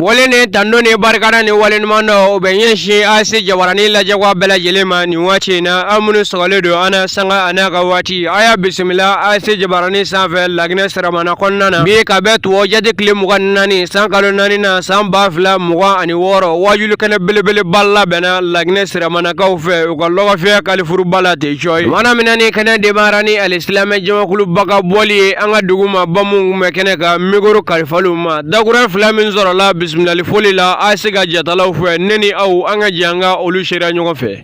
Wale ne tando ne barkana ne wale mando ubenye shi asi jawarani la jagwa bela jelema ni wache na amunu sogaledo ana sanga anaka wati aya bismillah asi jabarani sanfe lagne saramana konnana bi kabet wojade kle mugannani sankalo nani na sambafla muga ani woro wajulu kana bele balla bena lagne saramana kawfe ukalloga fe kalifuru bala te joy wana minani kana demarani alislam jama kulu baka boli anga duguma bamu mekene ka migoro kalifaluma dagura flamin zoro la bismillah foli la asiga jatalaw fe neni aw anga janga olu shira nyoko fe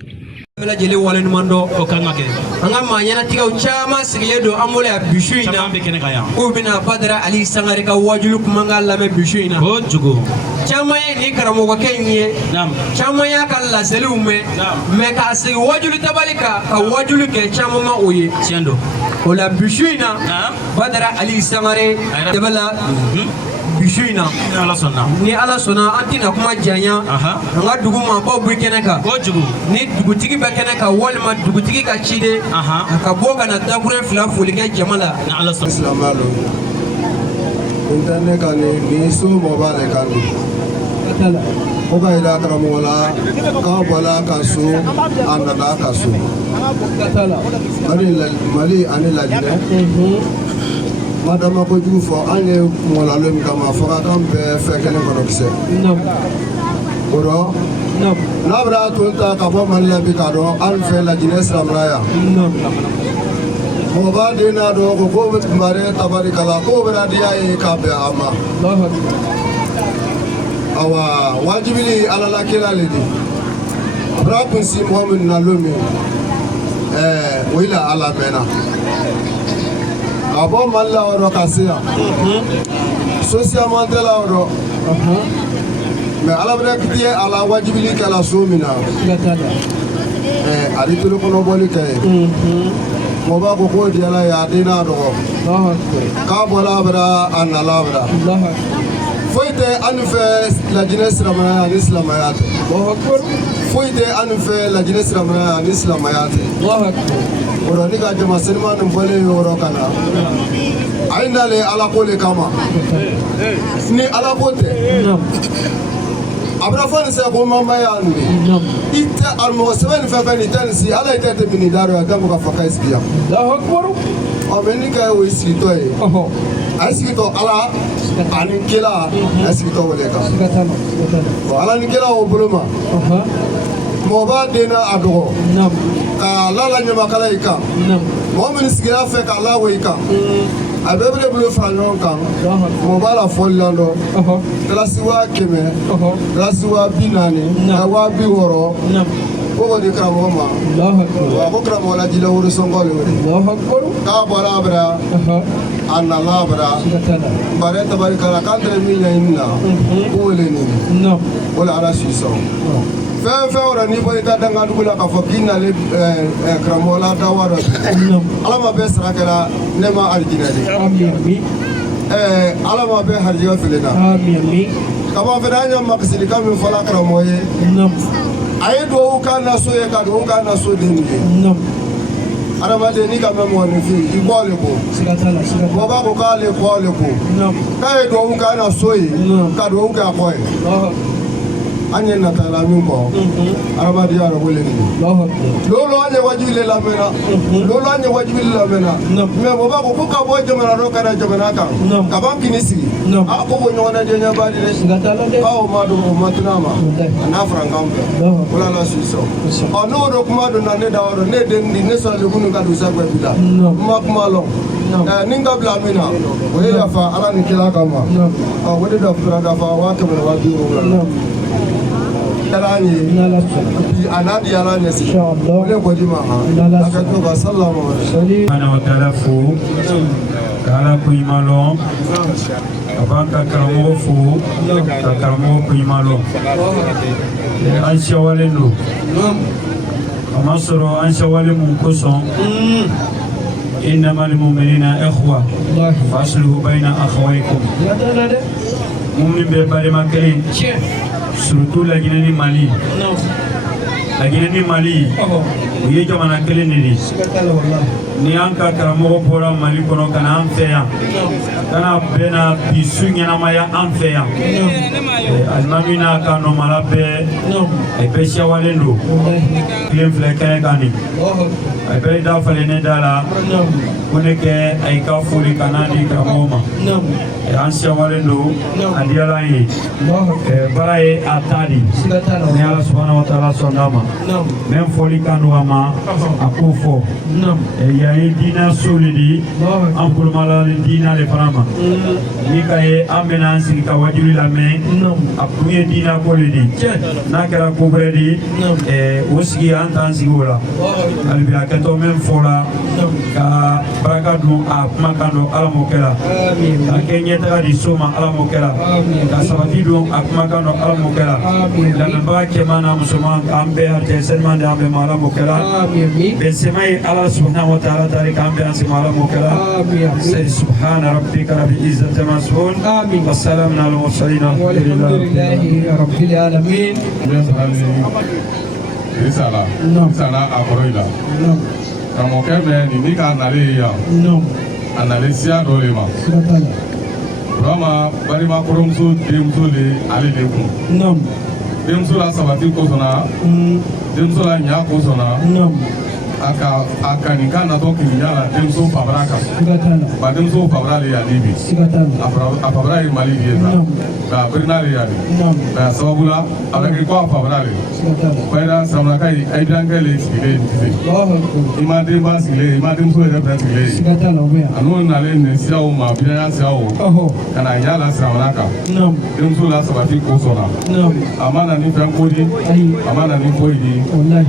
la jeli wala mando o kangake anga manyana tigaw chama sigiledo amole bishuina ko bina badara ali sangare ka wajulu kumanga lame bishuina o jugo chama ni karamo ko kenye nam chama ya kala selume me ka se wajulu tabalika ka wajulu ke chama ma oye siendo ola bishuina badara ali sangare debala bishuina ni ala sona antina kuma janya nga duguma ba bu keneka ni dugutigi ba keneka walma dugutigi ka chide ka boga na dakure fla fulike jamala na ala sona islamalo internet kan ni so mobile kan katala oga ila karamu wala ka bala kasu anada kasu katala mali anila jine madama ko jugu fo ane mola lem kama faka kambe fekene ko dokse oro nabra tonta ka bo malla bi ka do al fe la jines ramraya mo ba de na do ko bare tabarikala ko bra dia e ka be ama awa wajibili ala la kila ledi rabun si muhammad na lomi wila ala mena abo malla oro kasia socialement la oro mais ala bra kitiye ala wajibili kala sumina ali tulu kono boli kay mo ba ko di ala ya dina do ka bola bra anala bra foite anfe la jeunesse ramana islamayat foite anfe la jeunesse ramana islamayat oro ni ka jama sinman mbole yoro kana aina le ala ko le kama ni ala kote abra fon se ko mama ya ndi ite almo seven fa ni tansi ala ite mini daro ya gamu ka faka isbiya Allahu akbar o menika we sito e asito ala anikela asito wole ka o ala nikela o buluma mo ba dena adogo ka lala nyama kala ika mo min sigira fe ka la we ika abebre bulu franyon kan mo ba la follando klasiwa keme klasiwa binani awa bi woro ko de kramo ma wa ko kramo la jila woro songole ka bora bra anna labra bare tabarikala kantre mi nyina ko le ni wala ala siso fe ora ni boy ta danga dugula ka fo kinna le kramola dawara ala ma be srakala ne ma arjinali amin ala ma be harjiga filena amin kama fedanya maksidi kam fola kramoye ay do kana so ye ka do kana so de ni arama de ni ka memo ni fi ibole ko sigatala bo ba ko ka le ko ka do kana so ye ka do ka ko anye na tala mimbo araba dia ro wole ni lolo anye wajibile la mena lolo anye wajibile la mena me bo ba ko ka bo jomana ro kana jomana ka ka ba kinisi a ko bo nyona de nya ba de ngatala de ka o ma do matunama na frangambe wala la siso o no do kuma do na ne da ro ne de ni ne so le kunu ka do sa kwa bida ma kuma lo ninga bla mena o ya fa ala ni kila kama o wede da fura da fa wa ka wa bi o alani anadi alani inshallah le godima akato ba sallallahu alaihi ana wakala fu kala kuimalo abaka karamo fu karamo kuimalo anshawale no amasoro anshawale munkoso إنما المؤمنين إخوة فاصلحوا بين أخويكم مؤمن بباري مكين surtout la Guinée Mali. La Guinée Mali, où il y a un kelen ni anka karamo pora Mali kono kana anfeya kana bena bisu nyana maya anfeya Almamina kano malabe ay besha walendo klem flekane kani ay be da falene dala kuneke ay ka fuli kanadi kramoma ansha walendo adiala yi baraye atadi ni ala subhanahu wa ta'ala sonama même foli kanu ama akufo ya dina solidi ampul malal dina le farama ni kaye amena ansi ka wajuli la me apuye dina kolidi nakara kubredi usgi antansi gola albi akato même fola ka barakadu akmakando alamokela akenye di soma ala mokela ka sabati do akmakano ala mokela dan ba ke mana musulman ambe harte selman da ambe mala mokela be semai ala subhanahu wa ta'ala tarik ambe ansi mala mokela subhana rabbika rabbil izzati ma yasifun wa salamun ala mursalin walhamdulillahi rabbil alamin Isala akoroila kamo keme ni nika nale ya analisia dole ma Rama bari ma koromso demso le ale le kun demso la sabati ko sona demso la nya ko sona aka ni kana to kinya la demso fabraka ba demso fabrale ya libi a fabrale mali bieza ba brinale ya ni ba sabula ala ke ko fabrale bayra samna kai ai dangale sile ima de ba sile ima demso le da sile anu na le ne siawo ma biya siawo kana nya la samnaka demso la sabati ko sona amana ni fan kodi amana ni koidi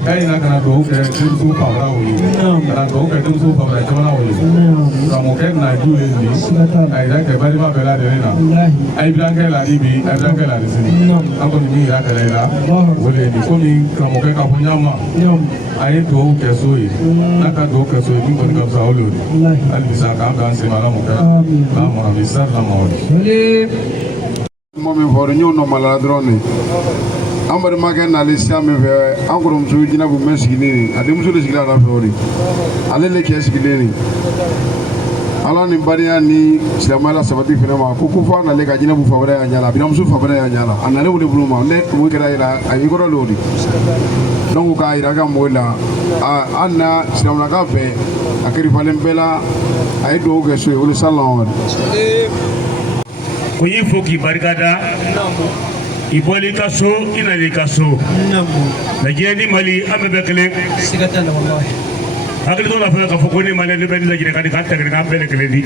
kai na kana to ke demso kana to ke demso fabrale jona wo kamo ke na dule ni ai da ke bari ma bela de na ai dangale ibi adanga la dizini ako ni ya kala ila wole ni komi kamo ke ka punyama ai to ke soyi naka do ke soyi ni ko ka sa olori al bisa ka ga se mala mo ka la mo mi sar la mo mo mi for nyu no mala drone ambar magen na lisia me ve angorum su jina bu mesigini adem su le sigila na fori ale le ke sigileni ala ni bariya ni silamala sabati fene ma ko fa na le ka jina bu fabara ya nyala binam su fabara ya nyala anale wule bulu ma le mo kera ila ayi goro lodi donc ka ira ga mola anna silamala ka fe akiri falen bela ay do ge so wule salon ko yi foki barkada iboli kaso inali kaso na jeni mali ambe kele sigatana wallahi akili to la fa ka foko ni mane le ben la jine ka di ka tagre ka bele kele di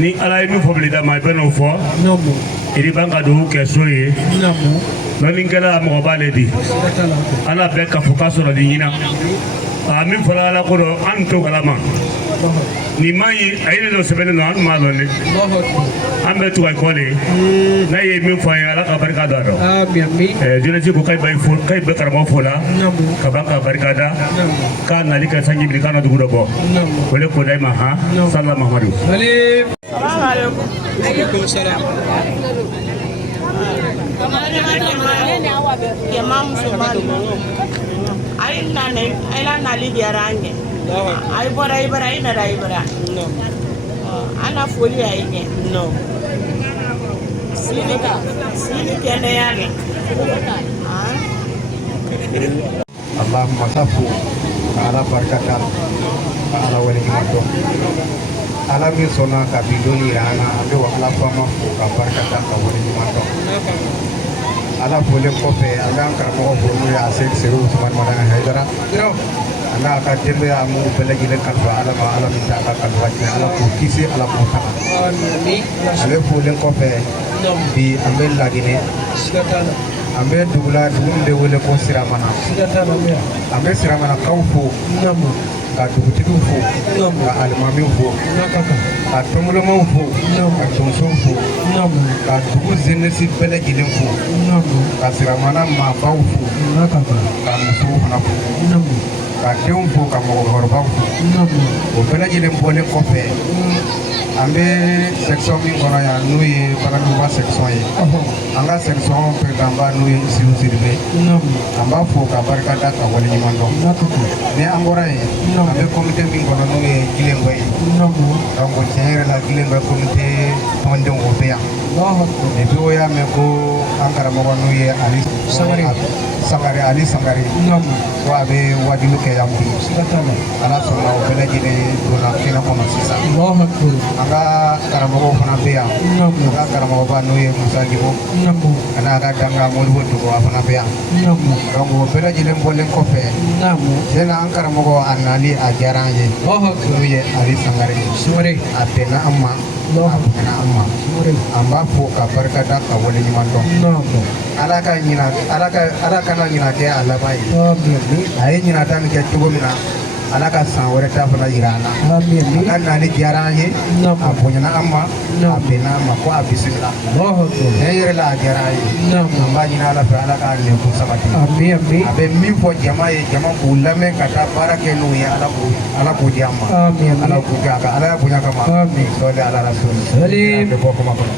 ni ala mi fobli da ma beno fo iri banga do ke soye no lingala mo bale di ala be ka foka so di nyina amin fala ala ko do anto kalama ni mai ayine do sebele no an malo ne ambe to ko le na ye min fa ala ka barka da do jina ji ko kai bay fo kai be karama fola ka baka barka da ka na lika sanji bi kana du do bo wala ko dai ma ha sallallahu alaihi alaikum salam ya mamu somali ay na li diarange ay bora ay na ibara no ana foli ay ne no sini kende yale Allahumma safu ala barakata ala wali mato ala min sona ka bidoni rana abe wa ala fama ka barakata ka wali mato ala fole ko fe ala karamo ko ya sek seru Usman Madana Haidara ana ka dembe amu belagi le kalfa ala ma ala min ta ka kalfa ala ko kisi ala ko ta amin ale fole ko fe bi amel lagine ambe dugula dugunde wele ko siramana ambe siramana kawfo ka dugutigu fo ka alimami fo ka tomolomaw fo ka tonso fo ka dugu zenesi bɛɛ lajɛlen fo ka siramana maabaw fo ka musow fana fo ka denw fo ka mɔgɔkɔrɔbaw fo o bɛɛ lajɛlen bɔlen kɔfɛ ambe section min kono ya n'o ye Bagaduguba section ye an ka section président ba n'o ye Isiru Sidibe an b'a fo ka barika da ka wale ɲuman dɔn ni an bɔra yen an bɛ comité min kɔnɔ n'o ye Gilengo ye donc tiɲɛ yɛrɛ la Gilengo comité tɔndenw o bɛ yan et puis o y'a mɛn ko an karamɔgɔ n'o ye Ali Sangare Ali Sangare ko a bɛ wajibi kɛ yan bi ala sɔnna o bɛɛ lajɛlen donna kɛnɛ kɔnɔ sisan an ka karamɔgɔw fana bɛ yan an ka karamɔgɔba n'o ye Musa Gibo a n'a ka danga Modibo Dogo a fana bɛ yan donc o bɛɛ lajɛlen bɔlen kɔfɛ tiɲɛ na an karamɔgɔ a nali a diyara an ye n'o ye Ali Sangare a bɛnna an ma a bɛnna an ma an b'a fo ka barika da ka wale ɲuman dɔn ala kana ɲina kɛ a laban ye a ye ɲinata nin kɛ cogo min na ala ka san wɛrɛ ta fana yira an na a ka nali diyara an ye a bonyana an ma a bɛnna an ma ko a bisimila ne yɛrɛ la a diyara an ye an b'a ɲini ala fɛ ala k'a lɛnkun sabati a bɛ min fɔ jama ye jama k'u lamɛn ka taa baara kɛ n'u ye ala k'o di an ma ala k'o kɛ a ka ala ya bonya kama sɔli ala la sɔli bɛ bɔ kuma kɔnɔ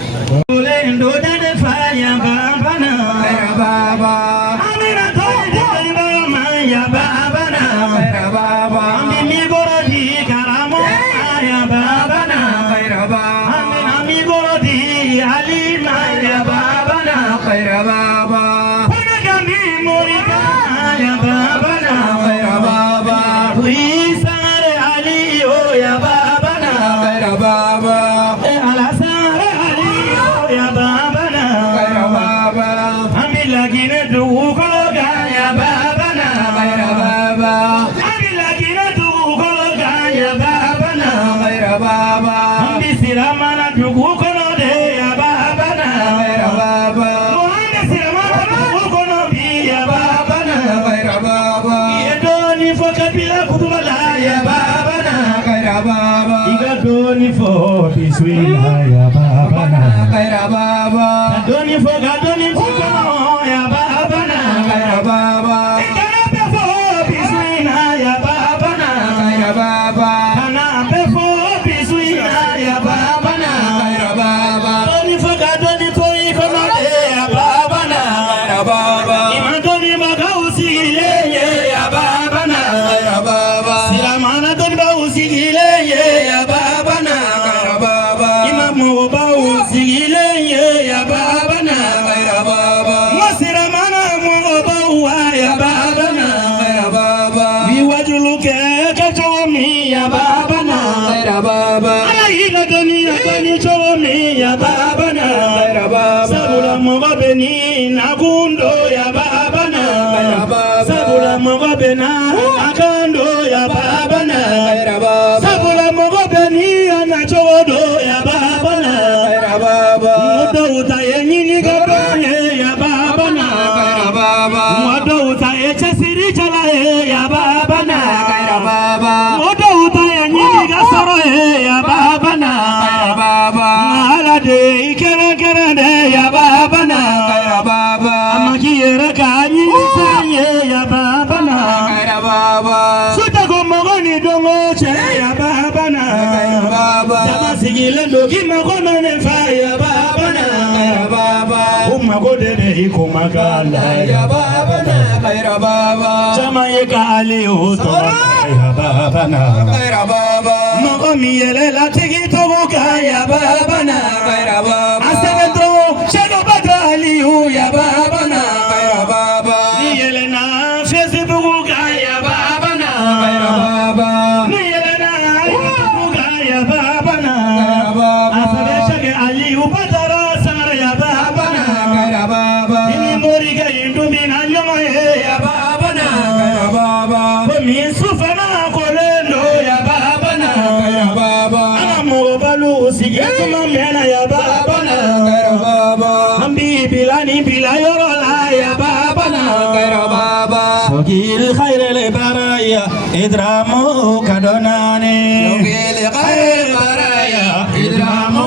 Idramu kadonani Yogili khair baraya Idramu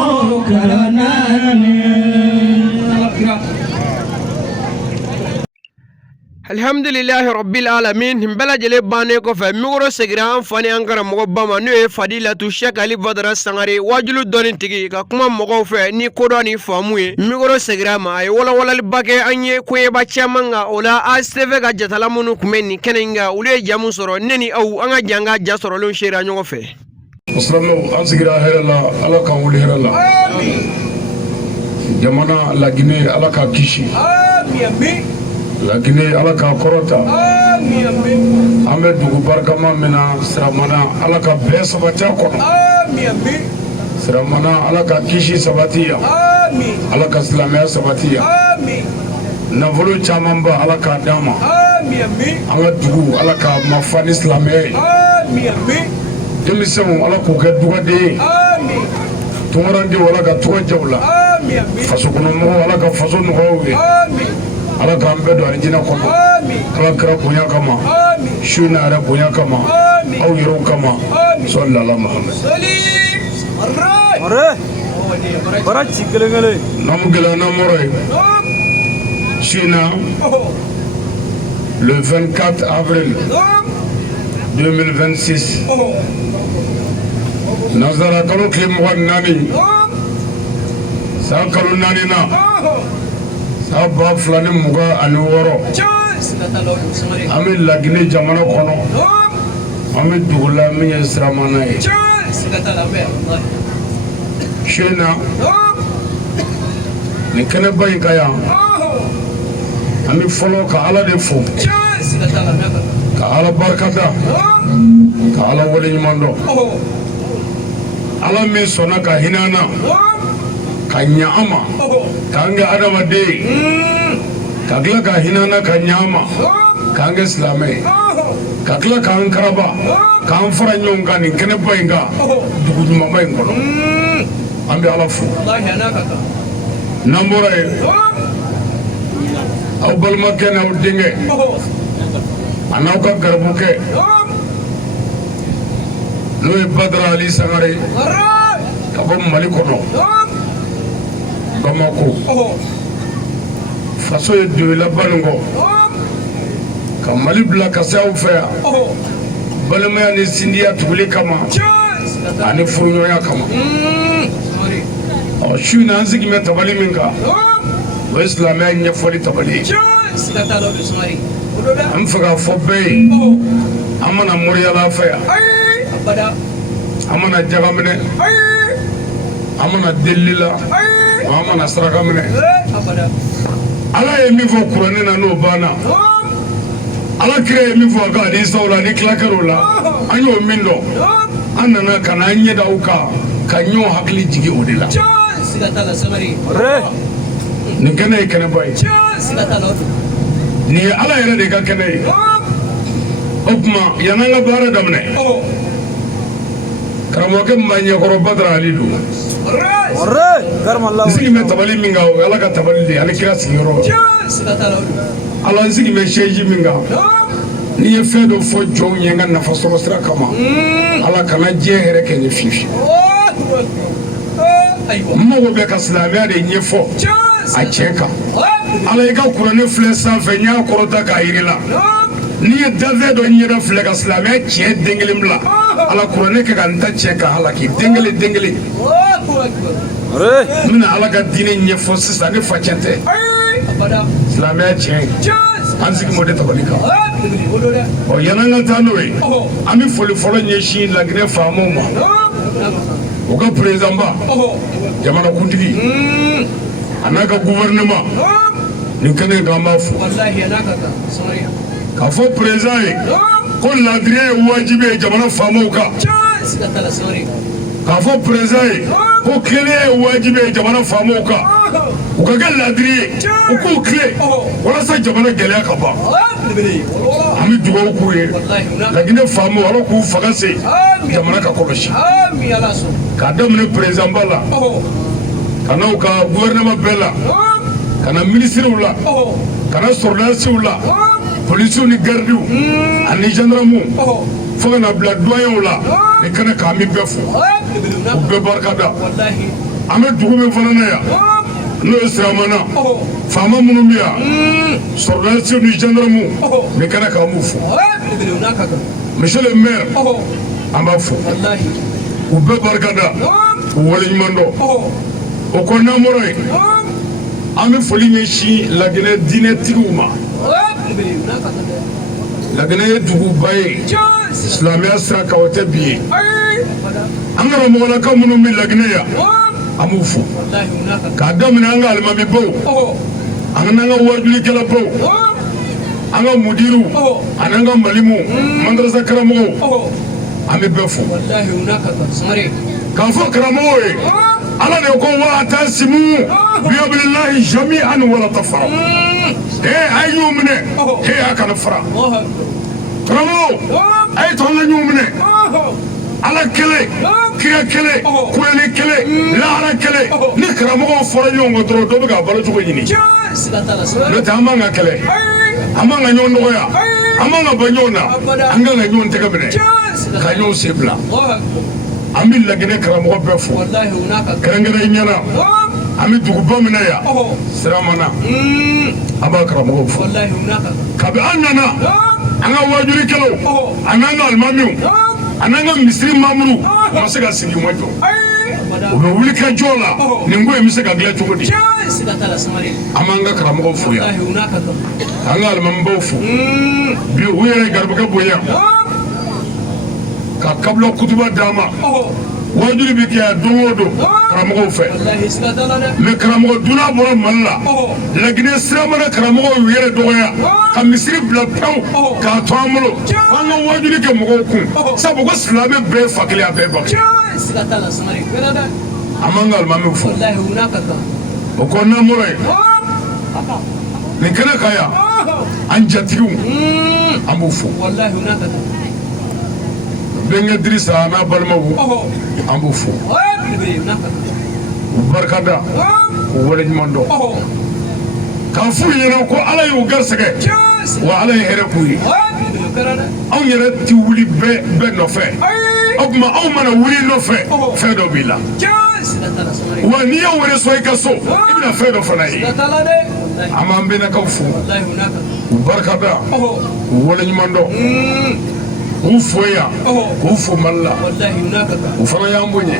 kadonani Alhamdulillahi rabbil alamin bala jele bane ko fe migoro segira an fani an karamɔgɔ bama n'o ye Fadilatu Sheikh Ali Badara Sangare wajulu dɔnni tigi ka kuma mɔgɔw fɛ ni kodɔn ni faamu ye migoro segira ma a ye walawalaliba kɛ an ye koɲɛba caman kan o la ACV ka jatala minnu kun bɛ nin kɛnɛ in kan olu ye jamu sɔrɔ ne ni aw an ka jan ka ja sɔrɔlenw sera ɲɔgɔn fɛ. Silamɛw an sigira hɛrɛ la Ala k'an wuli hɛrɛ la jamana Laginɛ Ala k'a kisi Laginɛ Ala k'a kɔrɔta an bɛ dugu barikama min na Siramana Ala ka bɛɛ sabati a kɔnɔ Siramana Ala ka kisi sabati yan Ala ka silamɛya sabati yan nafolo caman ba Ala k'a d'an ma an ka dugu Ala ka mafa ni silamɛya ye denmisɛnw Ala k'u kɛ dugaden ye tunkarandenw Ala ka tunga diya u la fasokɔnɔmɔgɔw Ala ka faso nɔgɔya u ye Ala k'an bɛɛ don alijinɛ kɔnɔ Ala kira bonya kama su n'a yɛrɛ bonya kama aw yɛrɛw kama sɔli ala Muhamad n'amu gɛlɛya n'amɔrɔ ye su in na le 24 avril 2026 nazara kalo tile 24 san kalo 4 na san 2026 an bɛ Laginɛ jamana kɔnɔ an bɛ dugu la min ye Siramana ye su in na nin kɛnɛba in ka yan an bɛ fɔlɔ ka Ala de fo ka Ala barikada ka Ala waleɲuman dɔn Ala min sɔnna ka hinɛ an na ka ɲɛ an ma k'an kɛ adamaden ye ka tila ka hinɛ an na ka ɲɛ an ma k'an kɛ silamɛ ye ka tila k'an karaba k'an fara ɲɔgɔn kan nin kɛnɛba in kan dugu ɲumanba in kɔnɔ an bɛ Ala fo n'an bɔra yen aw balimakɛ n'aw denkɛ a n'aw ka garibukɛ n'o ye Badara Ali Sangare ka bɔ Mali kɔnɔ Bamako faso ye doyela Banikɔ ka Mali bila ka se aw fɛ yan balimaya ni sindiya tuguli kama ani furuɲɔgɔnya kama su in na an sigi bɛ tabali min kan o ye silamɛya ɲɛfɔli tabali ye an fɛ k'a fɔ bɛɛ ye an mana moriyala fɛ yan an mana jaga minɛ an mana delili la an mana saraka minɛ Ala ye min fɔ Kuranɛ na n'o banna Ala kira ye min fɔ a ka hadisaw la ni tila kɛr'o la an y'o min dɔn an nana ka na an ɲɛ da o kan ka ɲɔgɔn hakili jigin o de la nin kɛnɛ ye kɛnɛba ye nin ye Ala yɛrɛ de ka kɛnɛ ye o tuma yan'an ka baara daminɛ karamɔgɔkɛ min b'a ɲɛkɔrɔ Badara Ali don n sigi bɛ tabali min kan o ye Ala ka tabali de ye ani kira sigiyɔrɔ Ala n sigi bɛ siège min kan n'i ye fɛn dɔ fɔ jɔnw ye n ka nafa sɔrɔ sira kama Ala kana diɲɛ hɛrɛ kɛ n ye fiyewu n mago bɛ ka silamɛya de ɲɛfɔ a cɛ kan Ala i ka Kuranɛ filɛ sanfɛ n y'a kɔrɔta k'a jira la n'i ye dafɛ dɔ ɲɛda filɛ ka silamɛya cɛ den kelen bila Ala Kuranɛ kɛ ka n ta cɛ ka halaki den kelen n bɛna Ala ka diinɛ ɲɛfɔ sisan ne facɛ tɛ silamɛya tiɲɛ an sigi m'o de tabali kan ɔ yan'an ka taa n'o ye an bɛ foli fɔlɔ ɲɛsin Laginɛ faamaw ma o ka président ba jamanakuntigi a n'a ka gouvernement nin kɛnɛ in kan an b'a fo k'a fɔ président ye ko laadiriya ye wajibi ye jamana faamaw kan k'a fɔ président ye ko tilennenya ye wajibi ye jamana faamaw kan u ka kɛ laadiri ye u k'u tile walasa jamana gɛlɛya ka ban an bɛ dugawu k'u ye Laginɛ faamaw Ala k'u fanga se jamana ka kɔlɔsi k'a daminɛ président ba la ka n'aw ka gouvernement bɛɛ la ka na ministrew la ka na sɔrɔdasiw la policiers ni gardiw ani gendarmew fo ka na bila doyenw la nin kɛnɛ kan an bɛ bɛɛ fo u bɛɛ barika da an bɛ dugu min fana na yan n'o ye Siramana faama minnu bɛ yan sɔrɔdasi ni gendarme ne kana k'an b'u fo monsieur le maire an b'a fo u bɛɛ barikada u waleɲuman dɔn o kɔnɔna mɔrɔ ye an bɛ foli ɲɛsin Laginɛ diinɛtigiw ma Laginɛ ye duguba ye silamɛya sira kan o tɛ bi ye an karamɔgɔlakaw minnu bɛ Laginɛ yan an b'u fo k'a daminɛ an ka alimamibaw an n'an ka wajulikɛlabaw an ka mudiru an'an ka malimu madrasa karamɔgɔw an bɛ bɛɛ fo k'a fɔ karamɔgɔw ye Ala de ko wa'tasimu bihablillahi jami'an wala tafarraqu a ye ɲɔgɔn minɛ a kana fara karamɔgɔ a ye to an ka ɲɔgɔn minɛ Ala kɛlɛ kira kɛlɛ kuranɛ kɛlɛ lahara kɛlɛ ni karamɔgɔw fɔra ɲɔgɔn kɔ dɔrɔn dɔ bɛ k'a balo cogo ɲini n'o tɛ an man ka kɛlɛ an man ka ɲɔgɔn nɔgɔya an man ka ba ɲɔgɔn na an kan ka ɲɔgɔn tɛgɛ minɛ ka ɲɔgɔn sen bila an bɛ Laginɛ karamɔgɔ bɛɛ fo kɛrɛnkɛrɛnnenya an bɛ duguba min na yan Siramana an b'a karamɔgɔw fo kabi an nana an ka wajulikɛlaw a n'an ka alimamiw a n'an ka misiri mamuru u ma se ka sigi u ma jɔ u bɛ wuli ka jɔ la nin ko in bɛ se ka dilan cogo di an b'an ka karamɔgɔw fo yan an ka alimamibaw fo bi u yɛrɛ garibukɛ bonya ka kabila kutuba d'a ma wajuli bɛ kɛ yan don o don karamɔgɔw fɛ mais karamɔgɔ dunan bɔra Mali la Laginɛ Siramana karamɔgɔw y'u yɛrɛ dɔgɔya ka misiri bila pewu k'a to an bolo an ka wajuli kɛ mɔgɔw kun sabu ko silamɛ bɛɛ ye fa kelen a bɛɛ ba kelen an b'an ka alimamiw fo o kɔnɔna mɔrɔ ye nin kɛnɛ kan yan an jatigiw an b'u fo Bɛnkɛ Dirisa n'a balimaw an b'u fo u barikada u waleɲuman dɔn k'a f'u ɲɛna ko Ala y'u garisɛgɛ wa Ala ye hɛrɛ k'u ye anw yɛrɛ ti wuli bɛɛ nɔfɛ o tuma anw mana wuli nɔfɛ fɛn dɔ b'i la wa n'i y'anw yɛrɛ sɔn i ka so i bɛna fɛn dɔ fana ye an b'an bɛnnakaw fo u barikada u waleɲuman dɔn k'u fo yan k'u fo Mali la u fana y'an bonya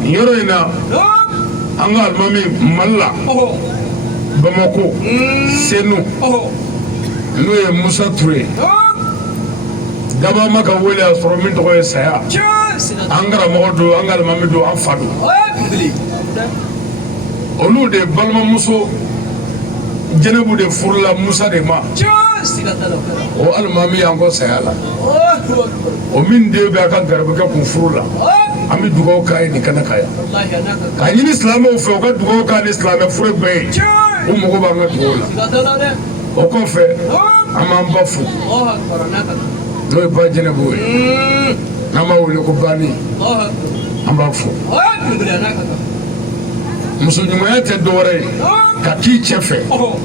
nin yɔrɔ in na an ka alimami Mali la Bamako Senu n'o ye Musa Ture daba ma ka wele a sɔrɔ min tɔgɔ ye Saya an karamɔgɔ don an ka alimami don an fa don olu de balimamuso Jɛnɛbu de furula Musa de ma o alimami y'an kɔ Saya la o min den bɛ a ka garibukɛ kun furu la an bɛ dugawu k'a ye nin kɛnɛ kan yan k'a ɲini silamɛw fɛ u ka dugawu k'a ni silamɛ fure bɛɛ ye u mago b'an ka dugawu la o kɔfɛ an b'an ba fo n'o ye ba Jɛnɛbu ye n'an b'a wele ko Bani an b'a fo muso ɲumanya tɛ dɔwɛrɛ ye ka k'i cɛ fɛ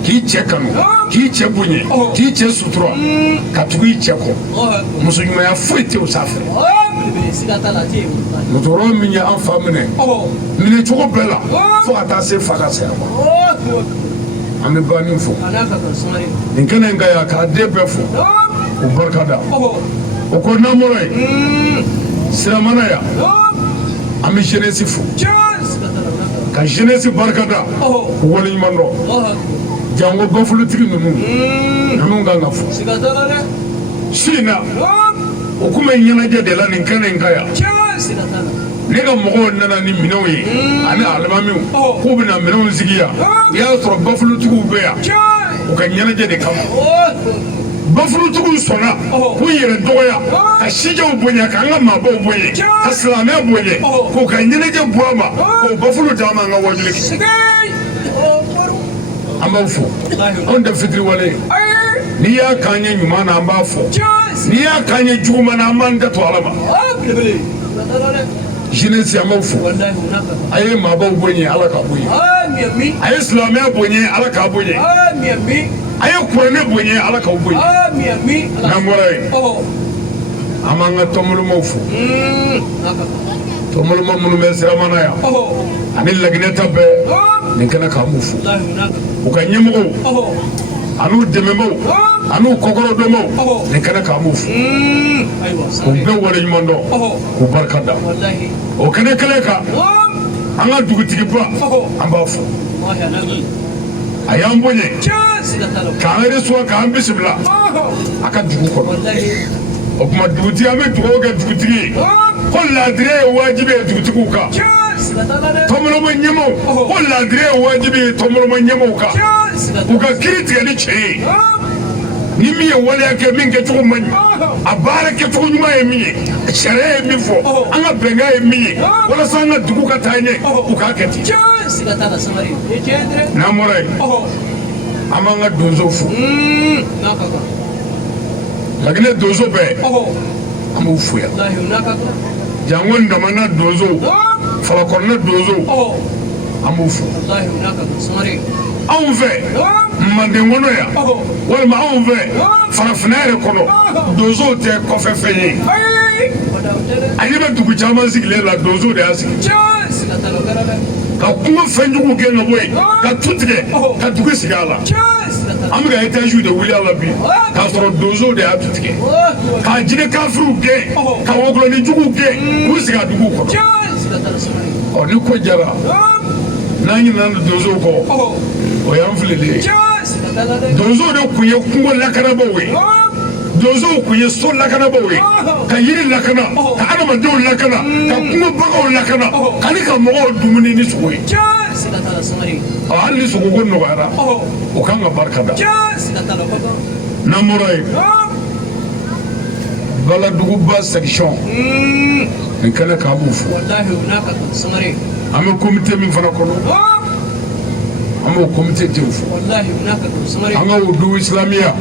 k'i cɛ kanu k'i cɛ bonya k'i cɛ sutura ka tugu i cɛ kɔ muso ɲumanya foyi tɛ o sanfɛ musokɔrɔba min ye an fa minɛ cogo bɛɛ la fo ka taa se fa ka saya ma an bɛ Bani fo nin kɛnɛ in kan yan k'a den bɛɛ fo u barikada o kɔnɔna mɔrɔ ye Siramana yan an bɛ jeunesse fo ka jeunesse barikada u waleɲuman dɔn jango bafolotigi ninnu kan ka fo su in na o tun bɛ ɲɛnajɛ de la nin kɛnɛ in kan yan ne ka mɔgɔw nana ni minɛnw ye ani alimamiw k'u bɛna minɛnw sigi yan i y'a sɔrɔ bafolotigiw bɛ yan u ka ɲɛnajɛ de kama bafolotigiw sɔnna k'u yɛrɛ dɔgɔya ka sijaw bonya k'an ka maabaw bonya ka silamɛya bonya k'u ka ɲɛnajɛ bɔ a ma k'o bafolo d'an ma an ka wajuli kɛ an b'aw fo anw tɛ fitiri wale ye n'i y'a k'an ye ɲuman na an b'a fɔ n'i y'a k'an ye juguman na an b'an da to Ala ma jeunesse an b'aw fo a ye maabaw bonya Ala k'a bonya a ye silamɛya bonya Ala k'a bonya a ye kuranɛ bonya Ala k'aw bonya n'an bɔra yen an b'an ka tɔnbɔlɔmaw fo tɔnbɔlɔma minnu bɛ siramana yan ani laginɛta bɛɛ nin kɛnɛ k'an b'u fo u ka ɲɛmɔgɔw an'u dɛmɛbaaw an'u kɔkɔrɔdɔnbaw nin kɛnɛ k'an b'u fo u bɛɛ waleɲuman dɔn k'u barika da o kɛnɛ kelen kan an ka dugutigiba an b'a fo a y'an bonya k'an reçoit k'an bisimila a ka dugu kɔnɔ o tuma dugutigi an bɛ dugawu kɛ dugutigi ye ko laadire ye wajibi ye dugutigiw kan tɔnbɔlɔma ɲɛmaaw ko laadire ye wajibi ye tɔnbɔlɔma ɲɛmaaw kan u ka kiiri tigɛ ni cɛ ye ni min ye waleya kɛ min kɛcogo man ɲi a baara kɛcogo ɲuman ye min ye sariya ye min fɔ an ka bɛnkan ye min ye walasa an ka dugu ka taa ɲɛ u k'a kɛ ten n'an bɔra yen an b'an ka donsow fo laginɛ donso bɛɛ an b'u fo yan jango ndamana donsow falakɔrɔnɛ donsow an b'u fo anw fɛ manden kɔnɔ yan walima anw fɛ farafinna yɛrɛ kɔnɔ donsow tɛ kɔfɛ fɛn ye a ɲɛ bɛ dugu caman sigilen la donsow de y'a sigi ka kungo fɛnjugu gɛn ka bɔ yen ka tu tigɛ ka dugu sigi a la an bɛ ka étages de wuli a la bi k'a sɔrɔ donsow de y'a tu tigɛ k'a jinɛ kafiriw gɛn ka wɔkulɔninjuguw gɛn k'u sigi a duguw kɔnɔ ɔ ni ko jara n'an ɲinɛna donsow kɔ o y'an filɛlen ye donsow de tun ye kungo lakanabaaw ye donsow tun ye so lakanabaaw ye ka yiri lakana ka adamadenw lakana ka kungo baganw lakana ani ka mɔgɔw dumuni ni sogo ye hali ni sogoko nɔgɔyara o kan ka barika da n'an bɔra yen baladuguba section nin kɛnɛ k'an b'u fo an bɛ komite min fana kɔnɔ an b'o komite denw fo an ka wudu islamiya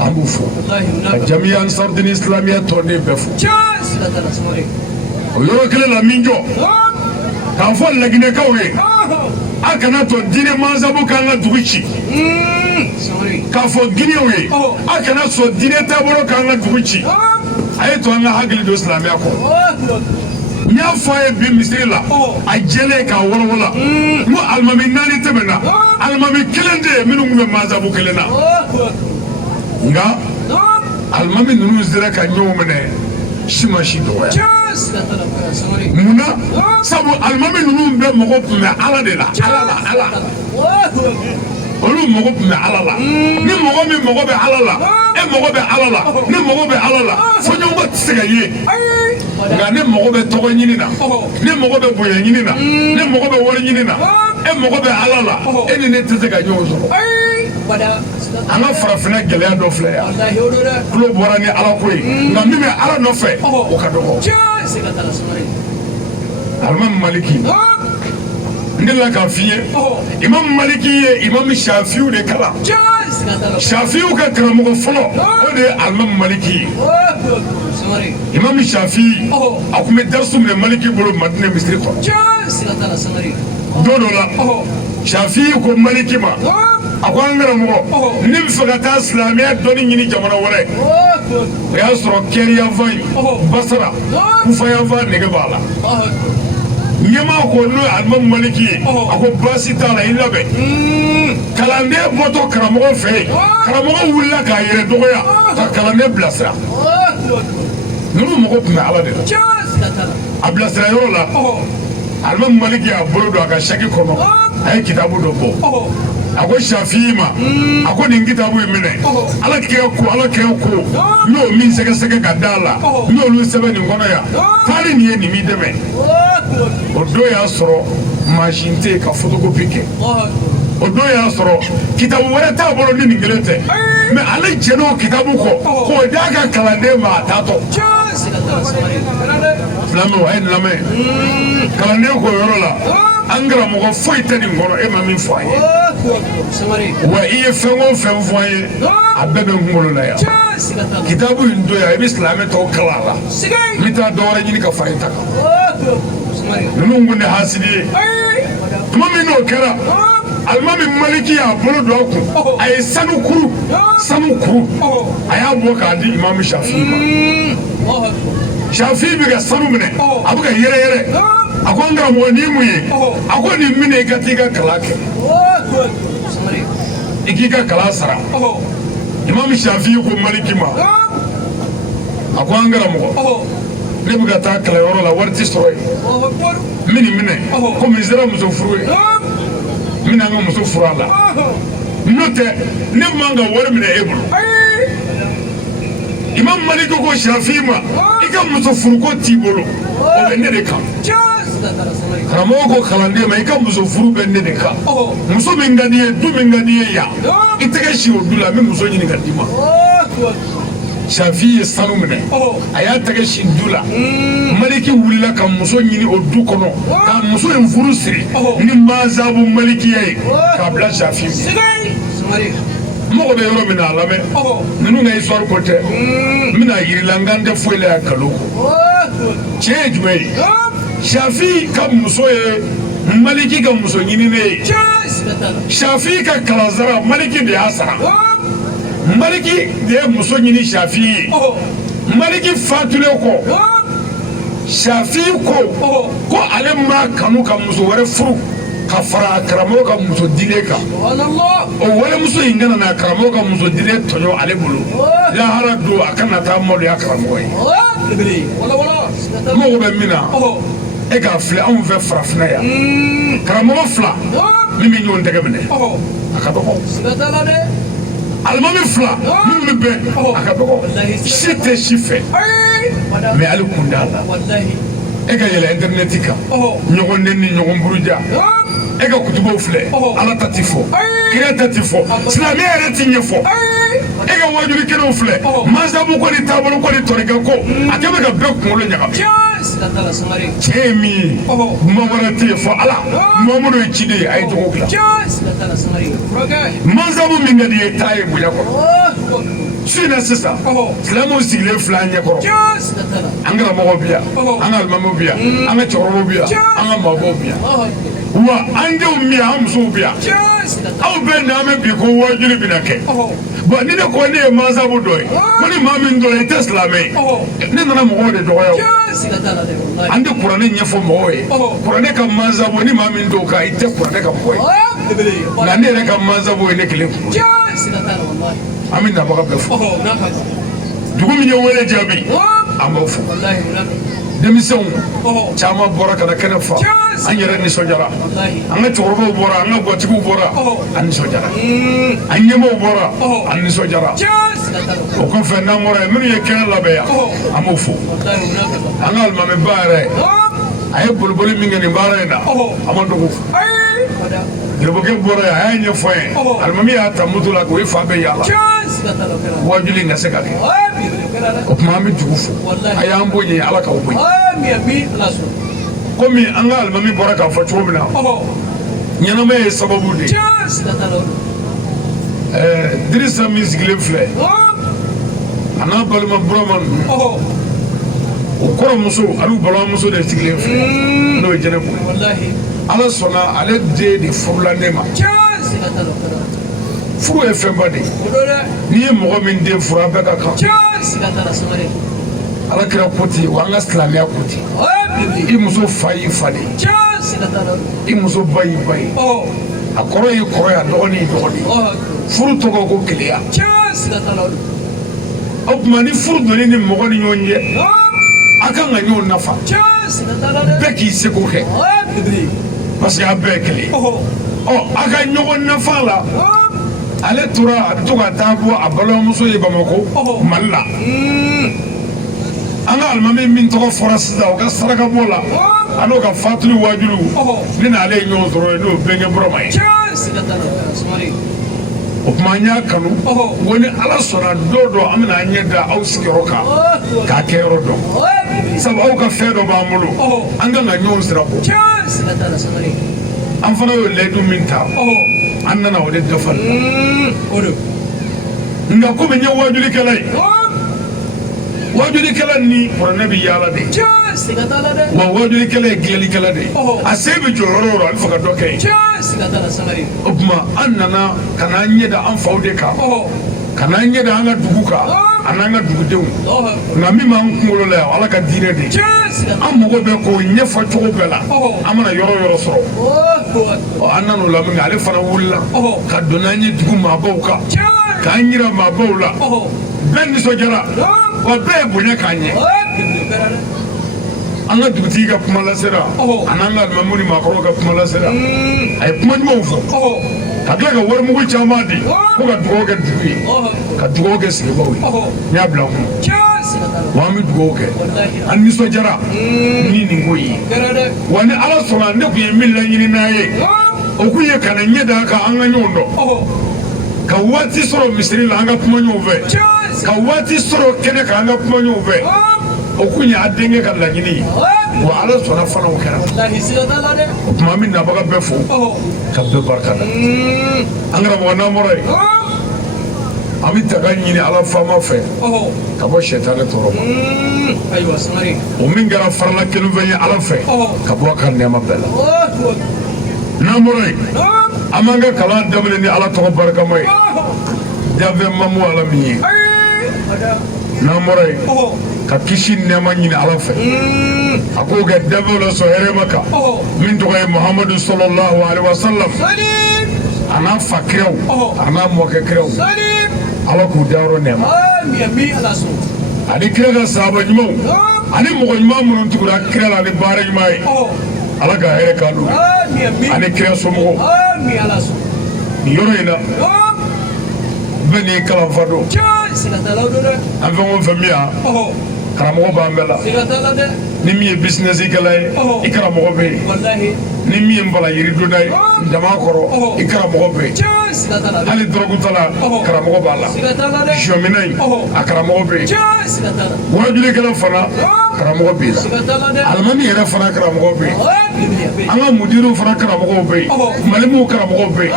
an b'u fo ka jamiya ansardini islamiya tɔnden bɛɛ fo o yɔrɔ kelen la min jɔ k'a fɔ laginɛkaw ye a kana to diinɛ mansabu k'an ka dugu ci k'a fɔ guinéw ye a kana sɔn diinɛ taabolo k'an ka dugu ci a ye to an ka hakili don silamɛya kɔrɔ n y'a fɔ a ye bi misiri la a jɛlen k'a wɔlɔwɔla n ko alimami naani tɛmɛna alimami kelen de ye minnu tun bɛ mansabu kelen na nka alimami ninnu sera ka ɲɔgɔn minɛ si ma si dɔgɔya munna sabu alimami ninnu bɛ mɔgɔ tun bɛ ala de la ala olu mɔgɔ tun bɛ ala la ni mɔgɔ min mɔgɔ bɛ ala la e mɔgɔ bɛ ala la ne mɔgɔ bɛ ala la fɔɲɔgɔnkɔ tɛ se ka ye nka ne mɔgɔ bɛ tɔgɔ ɲini na ne mɔgɔ bɛ bonya ɲini na ne mɔgɔ bɛ wari ɲini na e mɔgɔ bɛ ala la e ni ne tɛ se ka ɲɔgɔn sɔrɔ an ka farafinna gɛlɛya dɔ filɛ yan tulo bɔra ni ala ko ye nka min bɛ ala nɔfɛ o ka dɔgɔ alimami maliki n delila k'a f'i ye imamu maliki ye imamu shafiw de kalan shafiw ka karamɔgɔ fɔlɔ o de ye alimami maliki ye imamu shafi a tun bɛ darisu minɛ maliki bolo madinɛ misiri kɔnɔ don dɔ la shafi ko maliki ma a ko an karamɔgɔ ne bɛ fɛ ka taa silamɛya dɔnni ɲini jamana wɛrɛ o y'a sɔrɔ kɛriyanfan in basara kufayanfan nege b'a la ɲɛmaa ko n'o ye alimami maliki ye a ko baasi t'a la i labɛn kalanden bɔtɔ karamɔgɔ fɛ yen karamɔgɔ wulila k'a yɛrɛ dɔgɔya ka kalanden bilasira ninnu mɔgɔ tun bɛ ala de la a bilasira yɔrɔ la alimami maliki y'a bolo don a ka saki kɔnɔ a ye kitabu dɔ bɔ a ko shafi'i ma a ko nin kitabu in minɛ ala kɛ ko n y'o min sɛgɛsɛgɛ ka da la n y'olu sɛbɛn nin kɔnɔ yan taali nin ye nin b'i dɛmɛ o don y'a sɔrɔ mansin tɛ yen ka fotokopi kɛ o don y'a sɔrɔ kitabu wɛrɛ t'a bolo ni nin kelen tɛ mɛ ale jɛn'o kitabu kɔ k'o d'a ka kalanden ma a t'a tɔ filanan a ye nin lamɛn kalanden k'o yɔrɔ la an karamɔgɔ foyi tɛ nin kɔnɔ e ma min fɔ an ye wa i ye fɛn o fɛn fɔ an ye a bɛɛ bɛ n kunkolo la yan kitabu in don yan i bɛ silamɛ tɔw kalan a la n bɛ taa dɔwɛrɛ ɲini ka fara i ta kan ninnu kun tɛ hasidi ye tuma min n'o kɛra alimami maliki y'a bolo don a kun a ye sanu kuru a y'a bɔ k'a di imam shafi ma shafi bɛ ka sanu minɛ a bɛ ka yɛrɛyɛrɛ a ko n karamɔgɔ ni mun ye a ko nin minɛ i ka t'i ka kalan kɛ i k'i ka kalan sara imam shafi ko maliki ma a ko an karamɔgɔ ne bɛ ka taa kalanyɔrɔ la wari tɛ sɔrɔ yen n bɛ nin minɛ komi n sera muso furu ye n bɛna n ka muso furu a la n'o tɛ ne man ka wari minɛ e bolo imam maliki ko shafi ma i ka muso furuko t'i bolo o bɛ ne de kan karamɔgɔ ko kalanden ma i ka muso furu bɛ ne de kan muso min ka di ye du min ka di ye yan i tɛgɛ si o du la n bɛ muso ɲini ka d'i ma shafi ye sanu minɛ a y'a tɛgɛ si du la maliki wulila ka muso ɲini o du kɔnɔ ka muso in furu siri ni mazabu malikiya ye k'a bila shafi mɔgɔ bɛ yɔrɔ min na a lamɛn ninnu ka histoire ko tɛ n bɛna yirila n kan tɛ foyi la yan kalo kɔ tiɲɛ ye jumɛn ye shafi ka muso ye maliki ka muso ɲininen ye shafi ka kalansara maliki de y'a sara maliki de ye muso ɲini shafi ye maliki fatulen kɔ shafi ko ale ma kanu ka muso wɛrɛ furu ka fara karamɔgɔ ka muso dilen kan o walemuso in kana na karamɔgɔ ka muso dilen tɔɲɔ ale bolo lahara don a kana taa maloya karamɔgɔ ye mɔgɔ bɛ min na e k'a filɛ anw fɛ farafinna yan karamɔgɔ fila min bɛ ɲɔgɔn tɛgɛ minɛ a ka dɔgɔ alimami fila minnu bɛ bɛn a ka dɔgɔ si tɛ si fɛ mɛ hali kun t'a la e ka yɛlɛ interinɛti kan ɲɔgɔn den ni ɲɔgɔn buruja e ka kutubaw filɛ ala ta ti fɔ kira ta ti fɔ silamɛ yɛrɛ ti ɲɛfɔ e ka wajuli kɛnɛw filɛ masabu ko ni taabolo ko ni tɔrɔkɛ ko a kɛ bɛ ka bɛɛ kunkolo ɲagami cɛ ye min ye kuma wɛrɛ tɛ yen fɔ ala mamadu ye ciden ye a ye jogo dilan masabu min ka di ye taa ye bonya kɔrɔ su in na sisan silamɛw sigilen filɛ an ɲɛkɔrɔ an karamɔgɔw bi yan an ka alimamiw bi yan an ka cɛkɔrɔbaw bi yan an ka mabɔw bi yan wa an denw bi yan an musow bi yan aw bɛɛ na an bɛ bi ko wajuli bɛna kɛ bɔn ni ne ko ne ye masabu dɔ ye ko ni maa min dɔ ye i tɛ silamɛ ye ne nana mɔgɔw de dɔgɔya o an tɛ kuranɛ ɲɛfɔ mɔgɔw ye kuranɛ ka masabu ni maa min dɔw kan i tɛ kuranɛ ka mɔgɔ ye nka ne yɛrɛ ka masabu ye ne kelen kun an bɛ nabaga bɛɛ fɔ dugu min ye wele jaabi an b'aw fɔ denmisɛnw caman bɔra ka na kɛnɛ fa an yɛrɛ nisɔndiyara an ka cɛkɔrɔbaw bɔra an ka gatigi bɔra an nisɔndiyara an ɲɛmaaw bɔra an nisɔndiyara o kɔfɛ n'an bɔra yen minnu ye kɛnɛ labɛn yan an b'o fɔ an ka alimamiba yɛrɛ a ye boliboli min kɛ nin baara in na a ma dogo Yeribokɛ bɔra yan a y'a ɲɛfɔ an ye alimami y'a ta moto la k'o ye fa bɛɛ yaala wajuli in ka se ka kɛ o tuma an bɛ dugu fo a y'an bo ɲɛ ala k'aw bo ɲɛ komi an ka alimami bɔra k'a fɔ cogo min na ɲɛnamaya ye sababu de ye Dirisa min sigilen filɛ a n'a balima burama ninnu o kɔrɔmuso ani balimamuso de sigilen filɛ n'o ye Jɛnɛbu ala sɔnna ale den de furula ne ma furu ye fɛnba de ye n'i ye mɔgɔ min den furu a bɛɛ ka kan ala kira ko ten wa an ka silamɛya ko ten i muso fa y'i fa de ye i muso ba y'i ba ye a kɔrɔ y'i kɔrɔ ye a dɔgɔnin y'i dɔgɔnin furu tɔgɔ ko keleya o tuma ni furu donni ni mɔgɔ ni ɲɔgɔn cɛ a kan ka ɲɔgɔn nafa bɛɛ k'i seko kɛ parce que a bɛɛ ye kelen ɔ a ka ɲɔgɔn nafa la ale tora a bɛ to ka taa bɔ a balimamuso ye Bamako Mali la an ka alimami min tɔgɔ fɔra sisan o ka saraka bɔ la a n'o ka fatuli wajulu ne n'ale ye ɲɔgɔn sɔrɔ ye n'o bɛnkɛ Burama ye o tuma an y'a kanu ko ni ala sɔnna don dɔ an bɛna an ɲɛ da aw sigiyɔrɔ kan k'a kɛ yɔrɔ dɔn sabu aw ka fɛn dɔ b'an bolo an kan ka ɲɔgɔn sira bɔ an fana y'o layidu min ta an nana o de dafa nka komi n ye wajulikɛla ye wajulikɛla ni kuranɛ bɛ yaala de wa wajulikɛla ye dilanlikɛla de ye a se bɛ jɔ yɔrɔ o yɔrɔ a bɛ fɛ ka dɔ kɛ yen o tuma an nana ka n'an ɲɛ da an faw de kan ka n'an ɲɛ da an ka dugu kan a n'an ka dugudenw nka min b'an kunkolo la yan Ala ka diinɛ de an mago bɛ k'o ɲɛfɔ cogo bɛɛ la an mana yɔrɔ o yɔrɔ sɔrɔ an nan'o la min kɛ ale fana wulila ka don n'an ye dugu maabaw kan k'an yira maabaw la bɛɛ nisɔndiyara wa bɛɛ ye bonya k'an ɲɛ an ka dugutigi ka kuma lasera a n'an ka alimamu ni maakɔrɔw ka kuma lasera a ye kuma ɲumanw fɔ ka tila ka warimugu caman di ko ka dugawu kɛ dugu ye ka dugawu kɛ sigibaw ye n y'a bila kun wa an bɛ dugawu kɛ an nisɔndiyara ni nin ko ye wa ni Ala sɔnna ne tun ye min laɲini n'a ye o kun ye ka na ɲɛ da kan an ka ɲɔgɔn dɔn ka waati sɔrɔ misiri la an ka kuma ɲɔgɔn fɛ ka waati sɔrɔ kɛnɛ kan an ka kuma ɲɔgɔn fɛ o kun ye a denkɛ ka laɲini ye wa Ala sɔnna fana o kɛra o tuma an bɛ nabaga bɛɛ fo ka bɛɛ barika da an karamɔgɔ n'an bɔra yen an bɛ taga ɲini Ala faama fɛ ka bɔ sɛtanɛ tɔɔrɔ ma o min kɛra farala kelen fɛn ye Ala fɛ ka bɔ a ka nɛɛma bɛɛ la n'an bɔra yen an b'an ka kalan daminɛ ni Ala tɔgɔ barikama ye Dafɛn Mamu Ala min ye n'an bɔra yen ka kisi nɛɛma ɲini Ala fɛ a k'o kɛ dafɛw la sɔn hɛrɛma kan min tɔgɔ ye Muhamadu sallallahu alaihi wa sallam a n'a fa kiraw a n'a mɔkɛ kiraw Ala k'u dayɔrɔ nɛɛma ani kira ka sahaba ɲumanw ani mɔgɔ ɲuman minnu tugura kira la ni baara ɲuman ye Ala ka hɛrɛ k'an n'u ye ani kira somɔgɔw nin yɔrɔ in na bɛɛ n'i kalanfa don an fɛn o fɛn min yan karamɔgɔ b'an bɛɛ la ni min ye bisinɛsikɛla ye i karamɔgɔ bɛ yen ni min ye nbala yiridonna ye dama kɔrɔ i karamɔgɔ bɛ yen hali dɔrɔgutala karamɔgɔ b'a la sɔmina in a karamɔgɔ bɛ yen wajulikɛla fana karamɔgɔ bɛ yen alimami yɛrɛ fana karamɔgɔ bɛ yen an ka mudiriw fana karamɔgɔw bɛ yen malimuw karamɔgɔw bɛ yen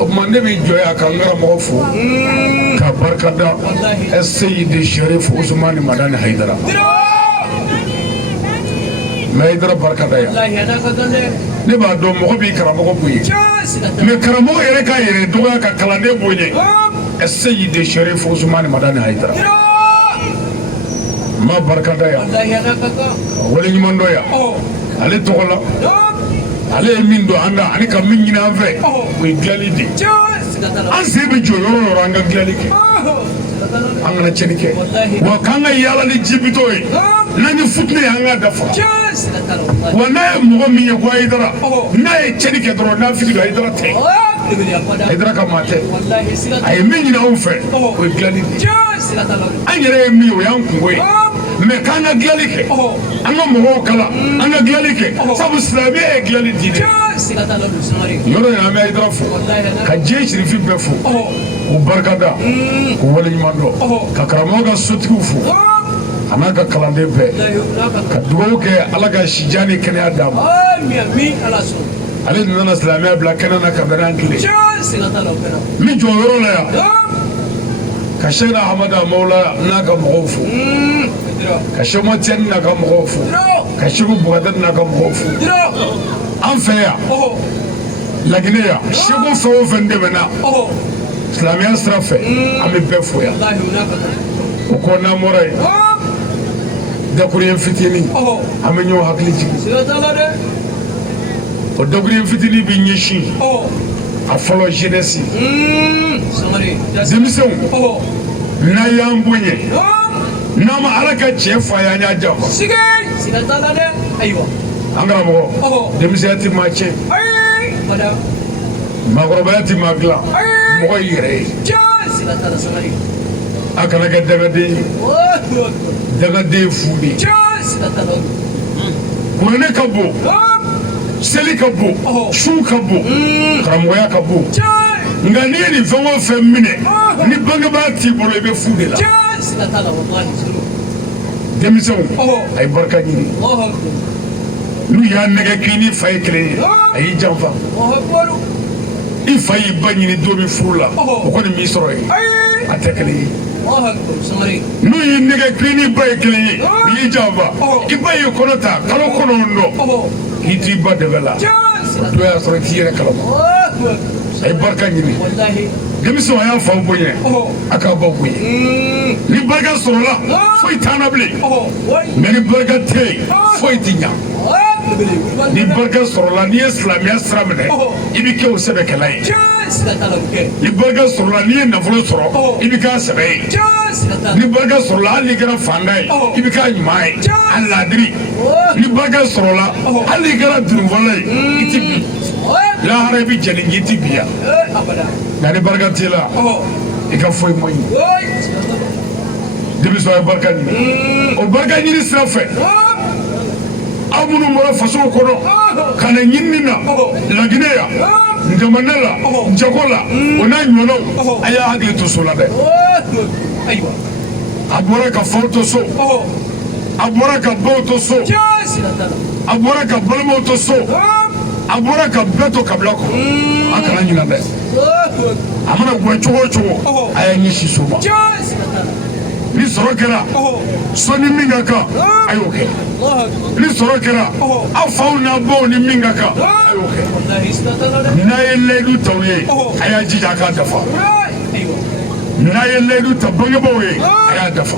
o tuma ne bɛ jɔ yan ka n karamɔgɔ fo ka barika da Seyidi Sharif Usmani Madani Haidara n bɛ Haidara barika da yan ne b'a dɔn mɔgɔ b'i karamɔgɔ bonya mais karamɔgɔ yɛrɛ k'a yɛrɛ dɔgɔya ka kalanden bonya Seyidi Sharif Usmani Madani Haidara n b'a barika da yan ka wale ɲuman dɔ yan ale tɔgɔ la ale ye min don an na ani ka min ɲini an fɛ o ye dilanli de ye an sen bɛ jɔ yɔrɔ o yɔrɔ an ka dilanli kɛ an kana tiɲɛni kɛ wa k'an ka yaala ni jibitɔ ye n'an ye futini ye an k'a dafa wa n'a ye mɔgɔ min ye ko Haidara n'a ye tiɲɛni kɛ dɔrɔn n'a fili don Haidara tɛ Haidara ka maa tɛ a ye min ɲini anw fɛ o ye dilanli de ye an yɛrɛ ye min ye o y'an kungo ye mais k'an ka dilanli kɛ an ka mɔgɔw kalan an ka dilanli kɛ sabu silamɛya ye dilanli diinɛ yɔrɔ in an bɛ Haidara fo ka diɲɛ sirifi bɛɛ fo k'u barika da k'u waleɲuman dɔn ka karamɔgɔ ka sotigiw fo a n'a ka kalanden bɛɛ ka dugawu kɛ Ala ka sijan ni kɛnɛya d'a ma ale nana silamɛya bila kɛnɛ na ka bɛn n'an tile min jɔ yɔrɔ la yan ka Sɛki Ahamadu Mawula n'a ka mɔgɔw fo ka Sɛki Umaru Tijani n'a ka mɔgɔw fo ka Sɛki Bukatari n'a ka mɔgɔw fo an fɛ yan Laginɛ yan seko fɛn o fɛn dɛmɛna silamɛya sira fɛ an bɛ bɛɛ fo yan o kɔ n'an bɔra yen dakuruɲɛ fitinin an bɛ ɲɔgɔn hakili jigin o dakuruɲɛ fitinin bɛ ɲɛsin a fɔlɔ jeunesse denmisɛnw n'a y'an bonya n'an ma Ala ka tiɲɛ fɔ a ye an y'a janfa an karamɔgɔ denmisɛnya tɛ maa tiɲɛ maakɔrɔbaya tɛ maa dilan mɔgɔ y'i yɛrɛ ye a kana kɛ dagaden ye dagaden ye fu de ye kuranɛ ka bon seli ka bon su ka bon karamɔgɔya ka bon nka n'i ye nin fɛn o fɛn minɛ ni bangebaa t'i bolo i bɛ fu de la denmisɛnw a ye barika ɲini n'u y'a nɛgɛ k'i ni fa ye kelen ye a y'i janfa i fa y'i ba ɲini don min furu la o kɔni b'i sɔrɔ yen a tɛ kelen ye n'u y'i nɛgɛ k'i ni ba ye kelen ye u y'i janfa i ba y'i kɔnɔ ta kalo kɔnɔntɔn k'i t'i ba dɛbɛ la o don y'a sɔrɔ i t'i yɛrɛ kalama a ye barika ɲini denmisɛnw a y'a faw bonya a k'a baw bonya ni barika sɔrɔla foyi t'an na bilen mɛ ni barika tɛ yen foyi tɛ ɲa ni barika sɔrɔla n'i ye silamɛya sira minɛ i bɛ kɛ o sɛbɛkɛla ye ni barika sɔrɔla n'i ye nafolo sɔrɔ i bɛ k'a sɛbɛ ye ni barika sɔrɔla hali n'i kɛra fantan ye i bɛ k'a ɲuman ye a ladiri ni barika sɔrɔla hali n'i kɛra dunufɔla ye i tɛ bin lahara i bɛ jɛni i tɛ bin yan nka ni barika t'i la i ka foyi man ɲi denmisɛnw ye barika ɲini o barika ɲini sira fɛ aw minnu bɔra fasow kɔnɔ ka na ɲinini na laginɛ yan jamana la jago la o n'a ɲɔgɔnnaw a y'a hakili to so la dɛ a bɔra ka faw to so a bɔra ka baw to so a bɔra ka balimaw to so a bɔra ka bɛɛ to kabila kɔnɔ a kana ɲinɛ dɛ a mana bɔ cogo o cogo a y'a ɲɛsin so ma ni sɔrɔ kɛra sɔni min ka kan a y'o kɛ ni sɔrɔ kɛra aw faw n'a baw ni min ka kan a y'o kɛ n'a ye layidu ta u ye a y'a jija a k'a dafa n'a ye layidu ta bangebaaw ye a y'a dafa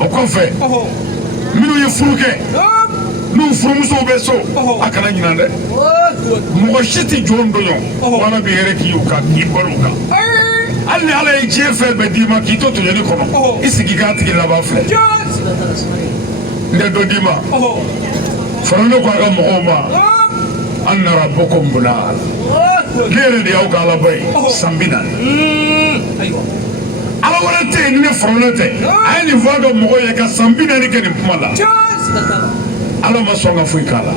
o kɔfɛ minnu ye furu kɛ n'u furumusow bɛ so a kana ɲinɛ dɛ mɔgɔ si tɛ jɔn dɔn wala bɛ hɛrɛ k'i y'u kan k'i balo u kan hali ni ala ye diɲɛ fɛn bɛɛ d'i ma k'i to tɔɲɔni kɔnɔ i sigi k'a tigi laban filɛ n tɛ dɔ d'i ma fara ne ko a ka mɔgɔw ma an nara bɔkɔ mun na ne yɛrɛ de y'aw ka alaba ye san 40 ala wɛrɛ tɛ yen ni ne farala tɛ a ye nin fɔ a ka mɔgɔw ye ka san 40 kɛ nin kuma la ala ma sɔn ka foyi k'a la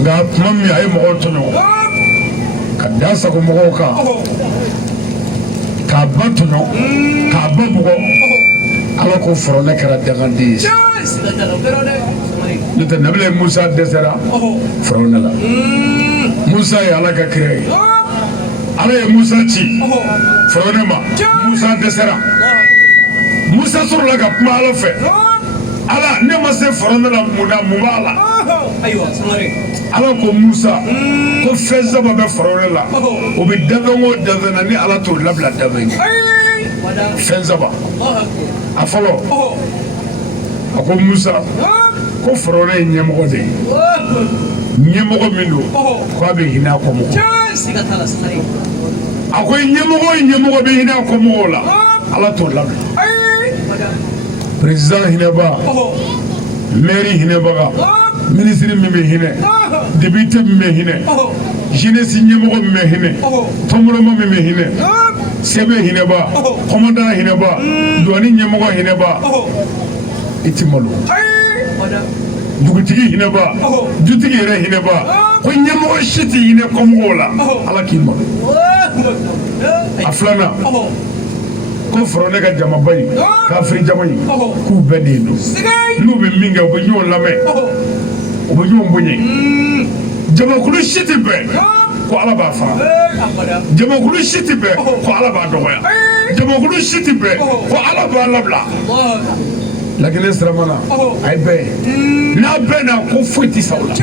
nka tuma min a ye mɔgɔw tɔɲɔ ka da sago mɔgɔw kan k'a ba tɔɲɔ k'a ba bugɔ ala ko fɔlɔ ne kɛra danganden ye n'o tɛ nabila musa dɛsɛra fɔlɔ ne la musa ye ala ka kira ye ala ye musa ci fɔlɔ ne ma musa dɛsɛra musa sɔrɔla ka kuma ala fɛ ala ne ma se fɔlɔ ne la mun b'a la ala ko musa ko fɛn saba bɛ fɔlɔ ne la o bɛ danfɛn o danfɛn na ni ala t'o labila danfɛn ye fɛn saba a fɔlɔ a ko musa ko fɔlɔ ne ye ɲɛmɔgɔ de ye ɲɛmɔgɔ min don ko a bɛ hinɛ a kɔmɔgɔ a ko ɲɛmɔgɔ bɛ hinɛ a kɔmɔgɔw la ala t'o labila président hinɛba maire hinɛbaga ministre min bɛ hinɛ député min bɛ hinɛ jeunesse ɲɛmɔgɔ min bɛ hinɛ tɔnbɔlɔma min bɛ hinɛ sɛbɛ hinɛba commandant hinɛba douane ɲɛmɔgɔ hinɛba i ti malo dugutigi hinɛba dutigi yɛrɛ hinɛba ko ɲɛmɔgɔ si tɛ hinɛ kɔmɔgɔw la ala k'i malo a filanan ko fɔlɔ ne ka jamaba in kafiri jama in k'u bɛɛ de ye don n'u bɛ min kɛ u bɛ ɲɔgɔn lamɛn u bɛ ɲɔgɔn bonya jamakulu si tɛ bɛn ko ala b'a fara jamakulu si tɛ bɛn ko ala b'a dɔgɔya jamakulu si tɛ bɛn ko ala b'a labila laginɛ siramana a ye bɛɛ ye n'a bɛɛ na ko foyi tɛ sa o la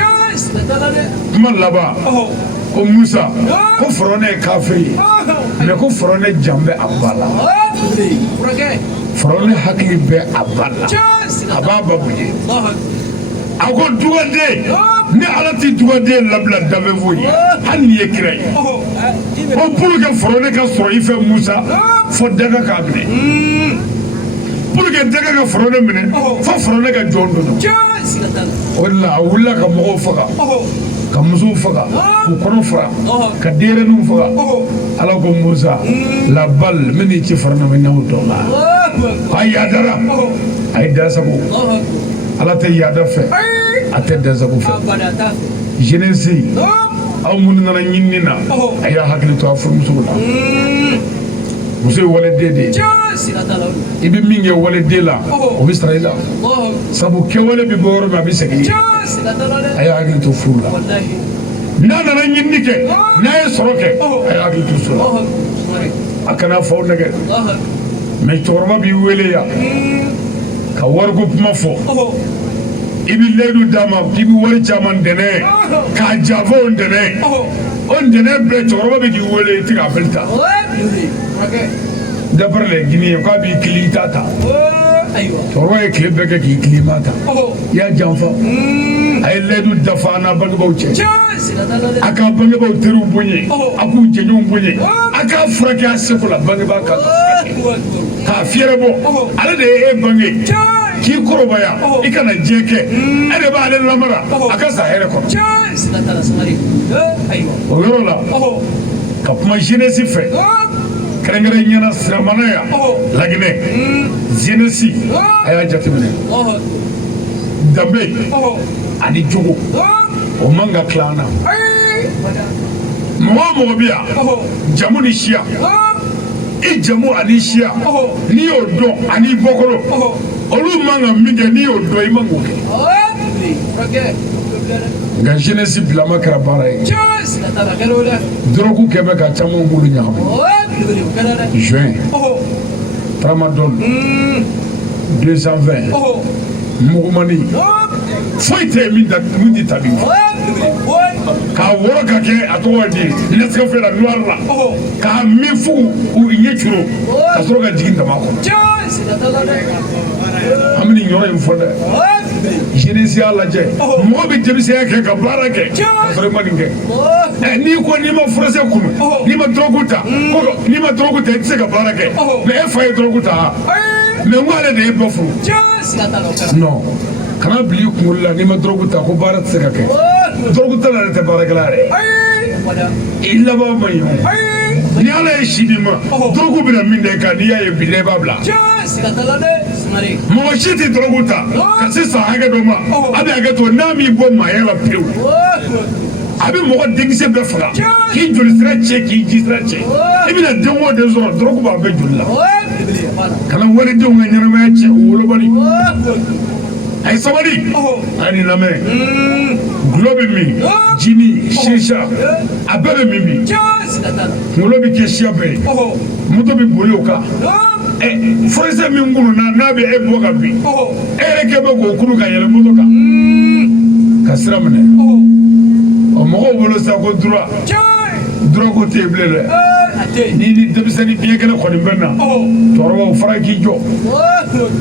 kuma laban ko musa ko fɔlɔ ne ye kafiri ye mɛ ko fɔlɔ ne jan bɛ a ba la fɔlɔ ne hakili bɛ a ba la a b'a ba bonya a ko dugaden ni ala tɛ dugaden labila danfɛn foyi ye hali n'i ye kira ye ko pour que fɔlɔ ne ka sɔrɔ i fɛ musa fo daga k'a minɛ pour que daga ka fɔlɔ ne minɛ fo fɔlɔ ne ka jɔn dɔn o de la a wulila ka mɔgɔw faga ka musow faga k'u kɔnɔ fara ka denɲɛrɛninw faga ala ko musa la balle min n'i ci fara na mɛ n'aw dɔn la a yaadara a ye dansago ala tɛ yaada fɛ a tɛ dansago fɛ jeunesse aw minnu nana ɲinini na a y'a hakili to a furumusow la muso ye waliden de ye i bɛ min kɛ waliden la o bɛ sara i la sabu kɛwale bɛ bɔ yɔrɔ min a bɛ segin a y'a hakili to furu la n'a nana ɲinini kɛ n'a ye sɔrɔ kɛ a y'a hakili to so la a kana faw nɛgɛ mais cɛkɔrɔba b'i wele yan ka wariko kuma fɔ i bɛ layidu d'a ma k'i bɛ wari caman dɛnɛ k'a janfa o dɛnɛ o dɛnɛ bɛɛ cɛkɔrɔba bɛ k'i wele i tɛ k'a bɛɛ ta d'après les Guinéens k'a b'i kili i t'a ta cɛkɔrɔba ye tile bɛɛ kɛ k'i kili i m'a ta i y'a janfa a ye layidu dafa an n'a bangebaaw cɛ a k'a bangebaaw teriw bonya a k'u jɛɲɔgɔnw bonya a k'a furakɛ a seko la bangebaa ka furakɛ k'a fiɛrɛ bɔ ale de ye e bange k'i kɔrɔbaya i kana diɲɛ kɛ e de b'ale lamara a ka sa hɛrɛ kɔnɔ o yɔrɔ la ka kuma jeunesse fɛ kɛrɛnkɛrɛnnenya siramana yan Laginɛ jeunesse a y'a jateminɛ danbe ani jogo o man ka tila an na mɔgɔ o mɔgɔ bɛ yan jamu ni siya i jamu ani siya n'i y'o dɔn ani bɔkolo olu man ka min kɛ n'i y'o dɔn i man k'o kɛ nka jeunesse bilama kɛra baara ye dɔrɔgu kɛmɛ ka caman bolo ɲagami juin tramadol 220 mugumani foyi tɛ yen min tɛ tabi k'a wɔrɔ ka kɛ a tɔgɔ di nescafé la noir la k'a min fo u ɲɛ curo ka sɔrɔ ka jigin dama kɔnɔ an bɛ nin yɔrɔ in fɔ dɛ jeunesse y'a lajɛ mɔgɔ bɛ denmisɛnya kɛ ka baara kɛ ka sɔrɔ i ma nin kɛ n'i ko n'i ma furasɛ kunu n'i ma dɔrɔgu ta n'i ma dɔrɔgu ta i tɛ se ka baara kɛ mais e fa ye dɔrɔgu ta mais n ko ale de ye bɔ furu non kana bila i kunkolo la n'i ma dɔrɔgu ta ko baara tɛ se ka kɛ dɔrɔgu ta la yɛrɛ tɛ baarakɛla yɛrɛ i laban ma ɲi ni ala ye si di ma dɔrɔgu bɛna min da i kan n'i y'a ye bi la i b'a bila mɔgɔ si tɛ dɔrɔgu ta ka se san hakɛ dɔ ma a bɛ hakɛ to n'a m'i bɔ maaya la pewu a bɛ mɔgɔ denkisɛ bɛɛ faga k'i joli sira cɛ k'i ji sira cɛ i bɛna den o den sɔrɔ dɔrɔgu b'a bɛɛ joli la kana walidenw ka ɲɛnamaya cɛ o wolobali a ye sabali a ye nin lamɛn gulɔ bɛ min jini shisha a bɛɛ bɛ min bi kunkolo bɛ kɛ siya bɛɛ ye moto bɛ boli o kan forosɛ min kununa n'a bɛ e bɔ ka bin e yɛrɛ kɛ bɛ k'o kuru ka yɛlɛ moto kan ka sira minɛ ɔ mɔgɔw bolo sa ko droit ko tɛ yen bilen dɛ n'i ni denmisɛnnin biɲɛ kɛnɛ kɔni bɛ na cɛkɔrɔbaw fara k'i jɔ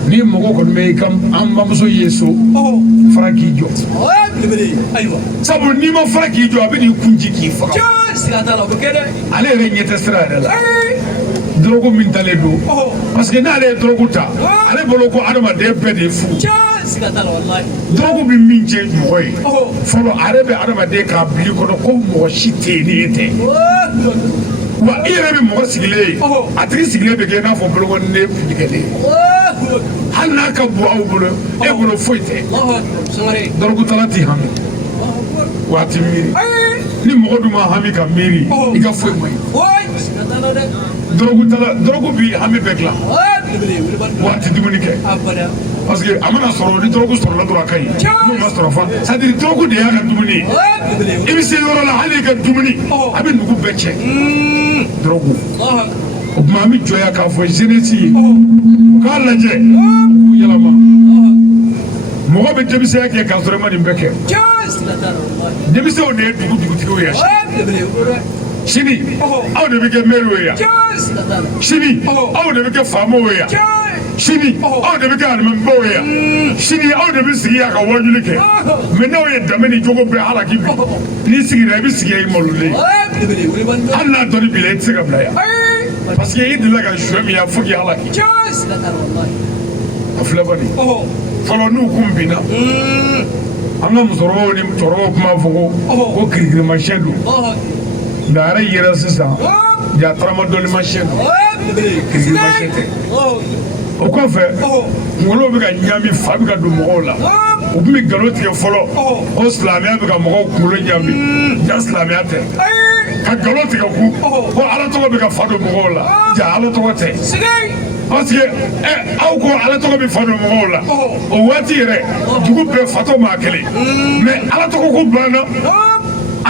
ni mɔgɔ kɔni bɛ an bamuso ye so fara k'i jɔ sabu n'i ma fara k'i jɔ a bɛ n'i kunci k'i faga ale yɛrɛ ɲɛ tɛ sira yɛrɛ la dɔrɔgu min talen don parce que n'ale ye dɔrɔgu ta ale bolo ko adamaden bɛɛ de ye fu dɔrɔgu bɛ min cɛ mɔgɔ ye fɔlɔ ale bɛ adamaden k'a bili kɔnɔ ko mɔgɔ si tɛ yen ni e tɛ wa i yɛrɛ bɛ mɔgɔ sigilen ye a tigi sigilen bɛ kɛ i n'a fɔ bolokɔniden filikɛlen hali n'a ka bon aw bolo e bolo foyi tɛ dɔrɔgutala t'i hami wa a t'i miiri ni mɔgɔ dun ma hami ka miiri i ka foyi ma ɲi dɔrɔgu bi hami bɛɛ dilan wa a tɛ dumuni kɛ parce que a mana sɔrɔ ni dɔrɔgu sɔrɔla dɔrɔn a ka ɲi n'o ma sɔrɔ fa c'est à dire dɔrɔgu de y'a ka dumuni ye i bɛ se yɔrɔ la hali i ka dumuni a bɛ nugu bɛɛ cɛ dɔrɔgu o tuma an bɛ jɔya k'a fɔ jeunesse ye u k'a lajɛ k'u yɛlɛma mɔgɔ bɛ denmisɛnya kɛ k'a sɔrɔ i ma nin bɛɛ kɛ denmisɛnw de ye dugutigiw ye sini aw de bɛ kɛ maire ye yan sini aw de bɛ kɛ faamaw ye yan sini aw de bɛ kɛ alimamibaw ye yan sini aw de bɛ sigi yan ka wajuli kɛ mais n'aw ye danbe ni jogo bɛɛ halaki bi n'i sigira i bɛ sigi yan i malolen hali n'a dɔnni b'i la i tɛ se ka bila yan parce que i delila ka suɲɛ min yan fo k'i halaki a filɛ bani fɔlɔ n'u kun binna an ka musokɔrɔbaw ni cɛkɔrɔbaw tun b'a fɔ ko kirikirimasiyɛn don nka a yɛrɛ yɛrɛ sisan ja tramadolimasiyɛn don kirikirimasiyɛn tɛ o kɔfɛ kunkolo bɛ ka ɲami fa bɛ ka don mɔgɔw la u tun bɛ nkalon tigɛ fɔlɔ ko silamɛya bɛ ka mɔgɔw kunkolo ɲami ja silamɛya tɛ ka nkalon tigɛ ko ala tɔgɔ bɛ ka fa don mɔgɔw la ja ala tɔgɔ tɛ parce que aw ko ala tɔgɔ bɛ fa don mɔgɔw la o waati yɛrɛ dugu bɛɛ fatɔ maa kelen mais ala tɔgɔ ko banna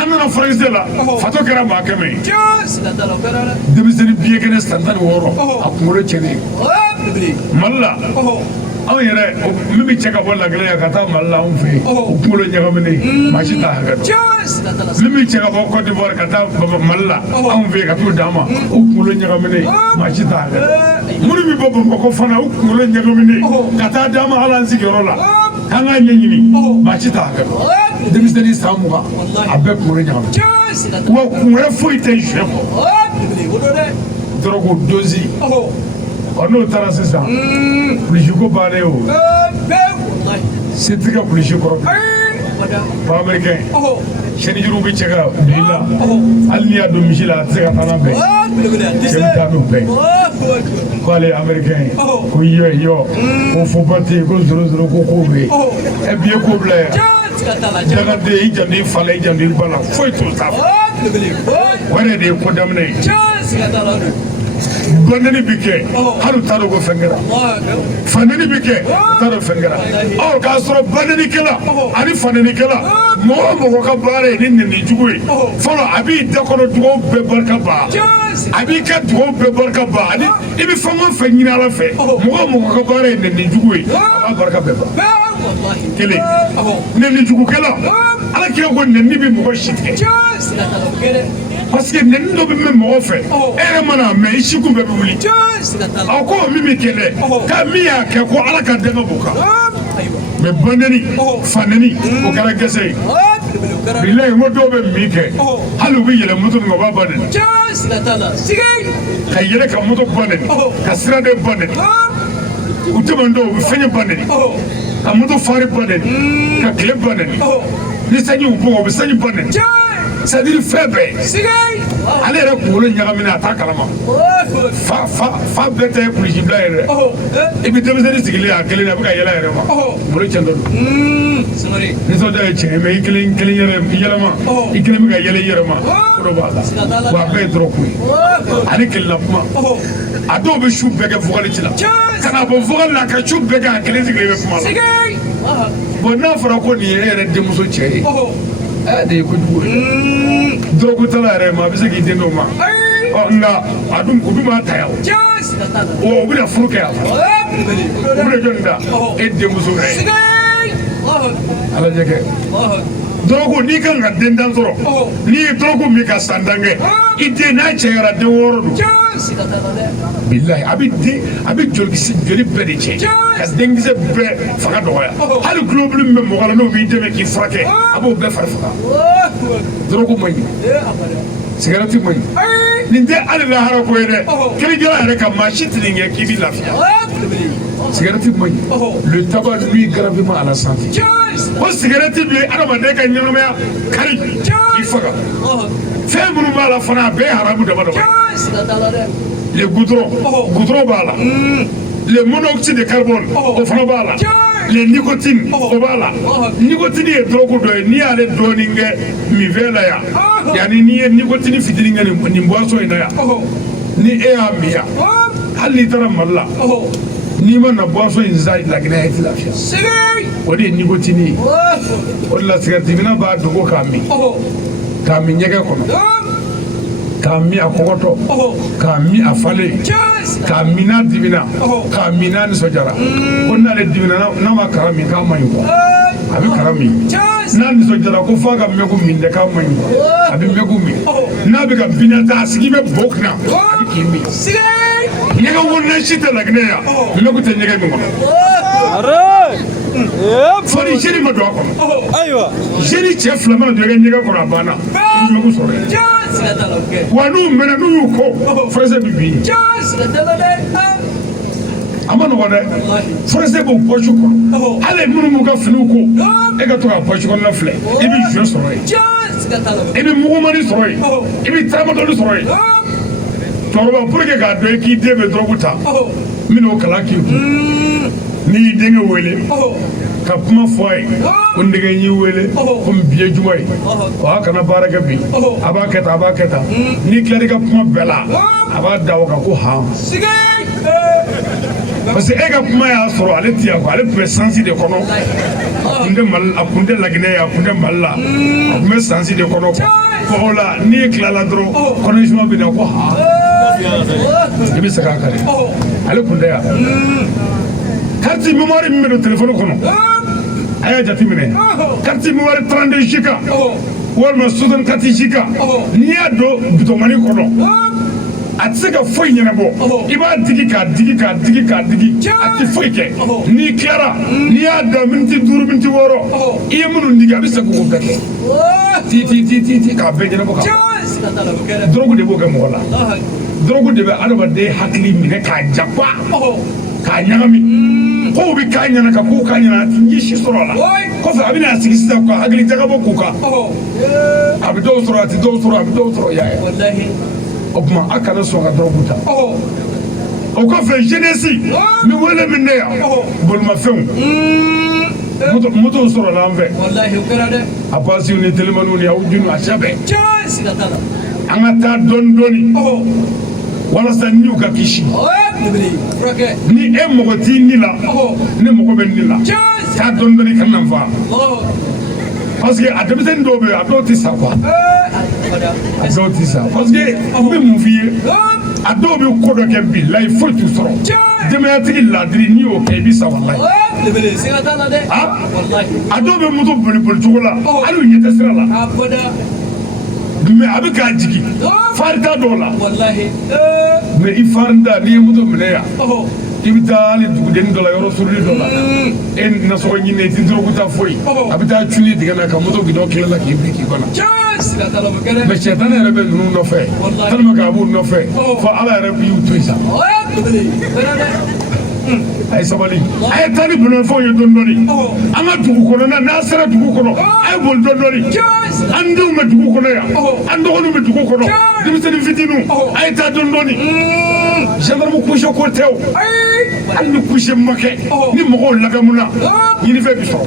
an nana furakisɛ la fatɔ kɛra maa 100 ye denmisɛnnin biye kɛnɛ san 16 a kunkolo cɛnnen Mali la anw yɛrɛ min bɛ cɛ ka bɔ Lagine yan ka taa Mali la anw fɛ yen o kunkolo ɲagaminen maa si t'a hakɛ dɔn min bɛ cɛ ka bɔ Côte d'Ivoire ka taa Mali la anw fɛ yen ka t'o d'a ma o kunkolo ɲagaminen maa si t'a hakɛ dɔn minnu bɛ bɔ Bamakɔ fana o kunkolo ɲagaminen ka taa d'a ma hali an sigiyɔrɔ la k'an k'a ɲɛɲini maa si t'a hakɛ dɔn denmisɛnnin san 20 a bɛɛ kunkolo ɲagaminen wa kun wɛrɛ foyi tɛ suɲɛ kɔ dɔrɔgu dosi n'o taara sisan polisi ko bannen o se tɛ kɛ polisi kɔrɔ ba américain chaîne juru bɛ cɛ ka don i la hali n'i y'a don misi la a tɛ se ka taa n'a bɛɛ cɛ bɛ taa n'o bɛɛ k'ale américain ko yɔ ko fo ba tɛ yen ko zoro ko k'o bɛ yen bi ye ko bila yan dagaden i janto i fa la i janto i ba la foyi t'o ta o yɛrɛ de ye ko daminɛ ye bandani bi kɛ hali u t'a dɔn ko fɛn kɛra fandani bi kɛ u t'a dɔn fɛn kɛra k'a sɔrɔ bandanikɛla ani fandanikɛla mɔgɔ o mɔgɔ ka baara ye ni nɛnijugu ye fɔlɔ a b'i da kɔnɔ dugawu bɛɛ barika ban a b'i ka dugawu bɛɛ barika ban ani i bɛ fɛn o fɛn ɲini Ala fɛ mɔgɔ o mɔgɔ ka baara ye nɛnijugu ye a b'a barika bɛɛ ban kelen nɛnijugukɛla Ala kira ko nɛni bɛ mɔgɔ si tigɛ parce que nɛni dɔ bɛ mɛn mɔgɔ fɛ e yɛrɛ mana mɛn i sikun bɛɛ bɛ wuli a ko min bɛ kɛ dɛ k'a min y'a kɛ ko Ala ka dɛmɛ b'o kan mais bandani fandani o kɛra gɛsɛ ye bilayi n ko dɔw bɛ min kɛ hali u bɛ yɛlɛ moto min kan u b'a ba nɛni ka yɛlɛ ka moto ba nɛni ka siraden ba nɛni u tɛmɛ dɔw u bɛ fɛn ye ba nɛni ka moto fari ba nɛni ka tile ba nɛni ni sanji y'u bɔ u bɛ sanji ba nɛni c'est-à-dire fɛn bɛɛ ale yɛrɛ kunkolo ɲagaminen a t'a kalama fa bɛɛ tɛ polisi bila yɛrɛ i bɛ denmisɛnnin sigilen a kelen a bɛ ka yɛlɛ yɛrɛ ma kunkolo cɛntɔ don nisɔndiya ye tiɲɛ mais i kelen yɛlɛma i kelen bɛ ka yɛlɛ i yɛrɛ ma o de b'a la wa a bɛɛ ye dɔrɔgu ye ani kelenna kuma a dɔw bɛ su bɛɛ kɛ vogali ci la ka na bɔ vogali la ka su bɛɛ kɛ a kelen sigilen bɛ kuma la bon n'a fɔra ko nin ye e yɛrɛ denmuso cɛ ye de ye kojugu ye dɔrɔgutala yɛrɛ ma a bɛ se k'i den dɔw ma nka a dun u dun b'a ta yan o bɛna furu kɛ yan u bɛna jɔnni ta e denmuso yɛrɛ Ala jɛ kɛ dɔrɔgu n'i kan ka den dan sɔrɔ n'i ye dɔrɔgu min ka san dan kɛ i den n'a cɛyara den 6 don bilayi a bɛ joli bɛɛ de cɛ ka denkisɛ bɛɛ fanga dɔgɔya hali globule min bɛ mɔgɔ la n'o b'i dɛmɛ k'i furakɛ a b'o bɛɛ fari faga dɔrɔgu man ɲi sigarɛti man ɲi nin tɛ hali lahara ko ye dɛ kirikɛla yɛrɛ ka maa si tɛ nin kɛ k'i bɛ lafiya cigarette man ɲi le tabac nuit gravement à la santé o cigarette bi adamaden ka ɲɛnamaya kari i faga fɛn minnu b'a la fana a bɛɛ ye haramu dama dama le goudron b'a la le monoxyde de carbone o fana b'a la le nicotine o b'a la nicotine ye drogue dɔ ye n'i y'ale dɔɔnin kɛ minfɛn la yan yanni n'i ye nicotine fitinin kɛ nin boisson in na yan ni e y'a min yan hali n'i taara Mali la n'i ma na boisson in san Lagine i tɛ lafiya o de ye nicotine ye o de la cigarette minna b'a dogo k'a min ɲɛgɛn kɔnɔ k'a min a kɔgɔtɔ k'a min a falen k'a min n'a dimina k'a min n'a nisɔndiyara ko n'ale dimina n'a ma kara min k'a man ɲi kuwa a bɛ kara min n'a nisɔndiyara ko f'a ka mɛku min dɛ k'a man ɲi kuwa a bɛ mɛku min n'a bɛ ka binna ta a sigi bɛ bo kunna a bɛ k'i min ɲɛgɛn wɔrɔnɛ si tɛ Lagine yan mɛku tɛ ɲɛgɛn min kɔnɔ fɔli jeni ma don a kɔnɔ jeni cɛ 2 mana don i ka ɲɛgɛn kɔnɔ a banna i bɛ mɛku sɔrɔ yen wa n'u mɛnna n'u y'u ko forosɛ bɛ bin a ma nɔgɔn dɛ forosɛ b'o poche kɔnɔ hali minnu b'u ka finiw ko e ka to ka poche kɔnɔna filɛ i bɛ jouet sɔrɔ yen i bɛ mugumani sɔrɔ yen i bɛ taramatɔli sɔrɔ yen cɛkɔrɔba pour que k'a dɔn i k'i den bɛ dɔrɔgu ta n bɛn'o kalan k'i kun n'i y'i denkɛ wele ka kuma fɔ a ye ko n denkɛ y'i wele ko bi ye juma ye a kana baara kɛ bi a b'a kɛ tan n'i tilal'i ka kuma bɛɛ la a b'a da o kan ko han parce que e ka kuma y'a sɔrɔ ale ti yan quoi ale tun bɛ sansi de kɔnɔ a kun tɛ laginɛ ye a kun tɛ Mali la a kun bɛ sansi de kɔnɔ quoi o la n'i tilala dɔrɔn connexion bɛ na ko ha i bɛ segin a kan dɛ ale kun tɛ yan carte mémoire min bɛ don téléphone kɔnɔ a y'a jate minɛ carte mémoire 32 giga walima 64 giga n'i y'a don bitɔnmani kɔnɔ a tɛ se ka foyi ɲɛnabɔ i b'a digi k'a digi k'a digi k'a digi a tɛ foyi kɛ n'i tilara n'i y'a da miniti 5 miniti 6 i ye minnu digi a bɛ se k'o bɛɛ kɛ ti k'a bɛɛ ɲɛnabɔ ka drogue de b'o kɛ mɔgɔ la drogue de bɛ adamaden hakili minɛ k'a jakwa k'a ɲagami kow bɛ k'a ɲɛna ka kow k'a ɲɛna a tɛ ɲɛ si sɔrɔ a la kɔfɛ a bɛna sigi sisan ka hakili jagabɔ k'u kan a bɛ dɔw sɔrɔ a tɛ dɔw sɔrɔ a bɛ dɔw sɔrɔ y'a ye o tuma a kana sɔn ka drogue ta o kɔfɛ jeunesse ni wele min ne yan bolimafɛnw moto sɔrɔla an fɛ a basiw ni telimaniw ni aw junu a cɛ bɛɛ an ka taa dɔɔni dɔɔni walasa n'u ka kisi ni e mɔgɔ t'i ni la ne mɔgɔ bɛ ni la taa dɔɔni dɔɔni ka na fa parce que a denmisɛnnin dɔw bɛ yen a dɔw tɛ sa quoi a dɔw tɛ sa parce que n bɛ mun f'i ye a dɔw bɛ ko dɔ kɛ bi layi foyi t'u sɔrɔ denbayatigi ladiri n'i y'o kɛ i bɛ sa walayi a dɔw bɛ moto boli boli cogo la hali u ɲɛ tɛ sira la mais a bɛ k'a jigin farida dɔw la mais i farida n'i ye moto minɛ yan i bɛ taa hali dugudenni dɔ la yɔrɔ suruni dɔ la e nasɔgɔ ɲini i tɛ drogue ta foyi a bɛ taa cunni dingɛ na ka moto bidɔn kelen la k'i bin k'i kɔnɔ mais sɛtana yɛrɛ bɛ ninnu nɔfɛ tellement que a b'u nɔfɛ fo ala yɛrɛ y'u to yen sa a ye sabali a ye taa ni bolomafɛnw ye dɔɔni dɔɔni an ka dugu kɔnɔna n'a sera dugu kɔnɔ a ye boli dɔɔni dɔɔni an denw bɛ dugu kɔnɔ yan an dɔgɔninw bɛ dugu kɔnɔ denmisɛnnin fitininw a ye taa dɔɔni dɔɔni gendarme couche ko tɛ o hali ni couche ma kɛ ni mɔgɔw lagamuna ɲinifɛn bi sɔrɔ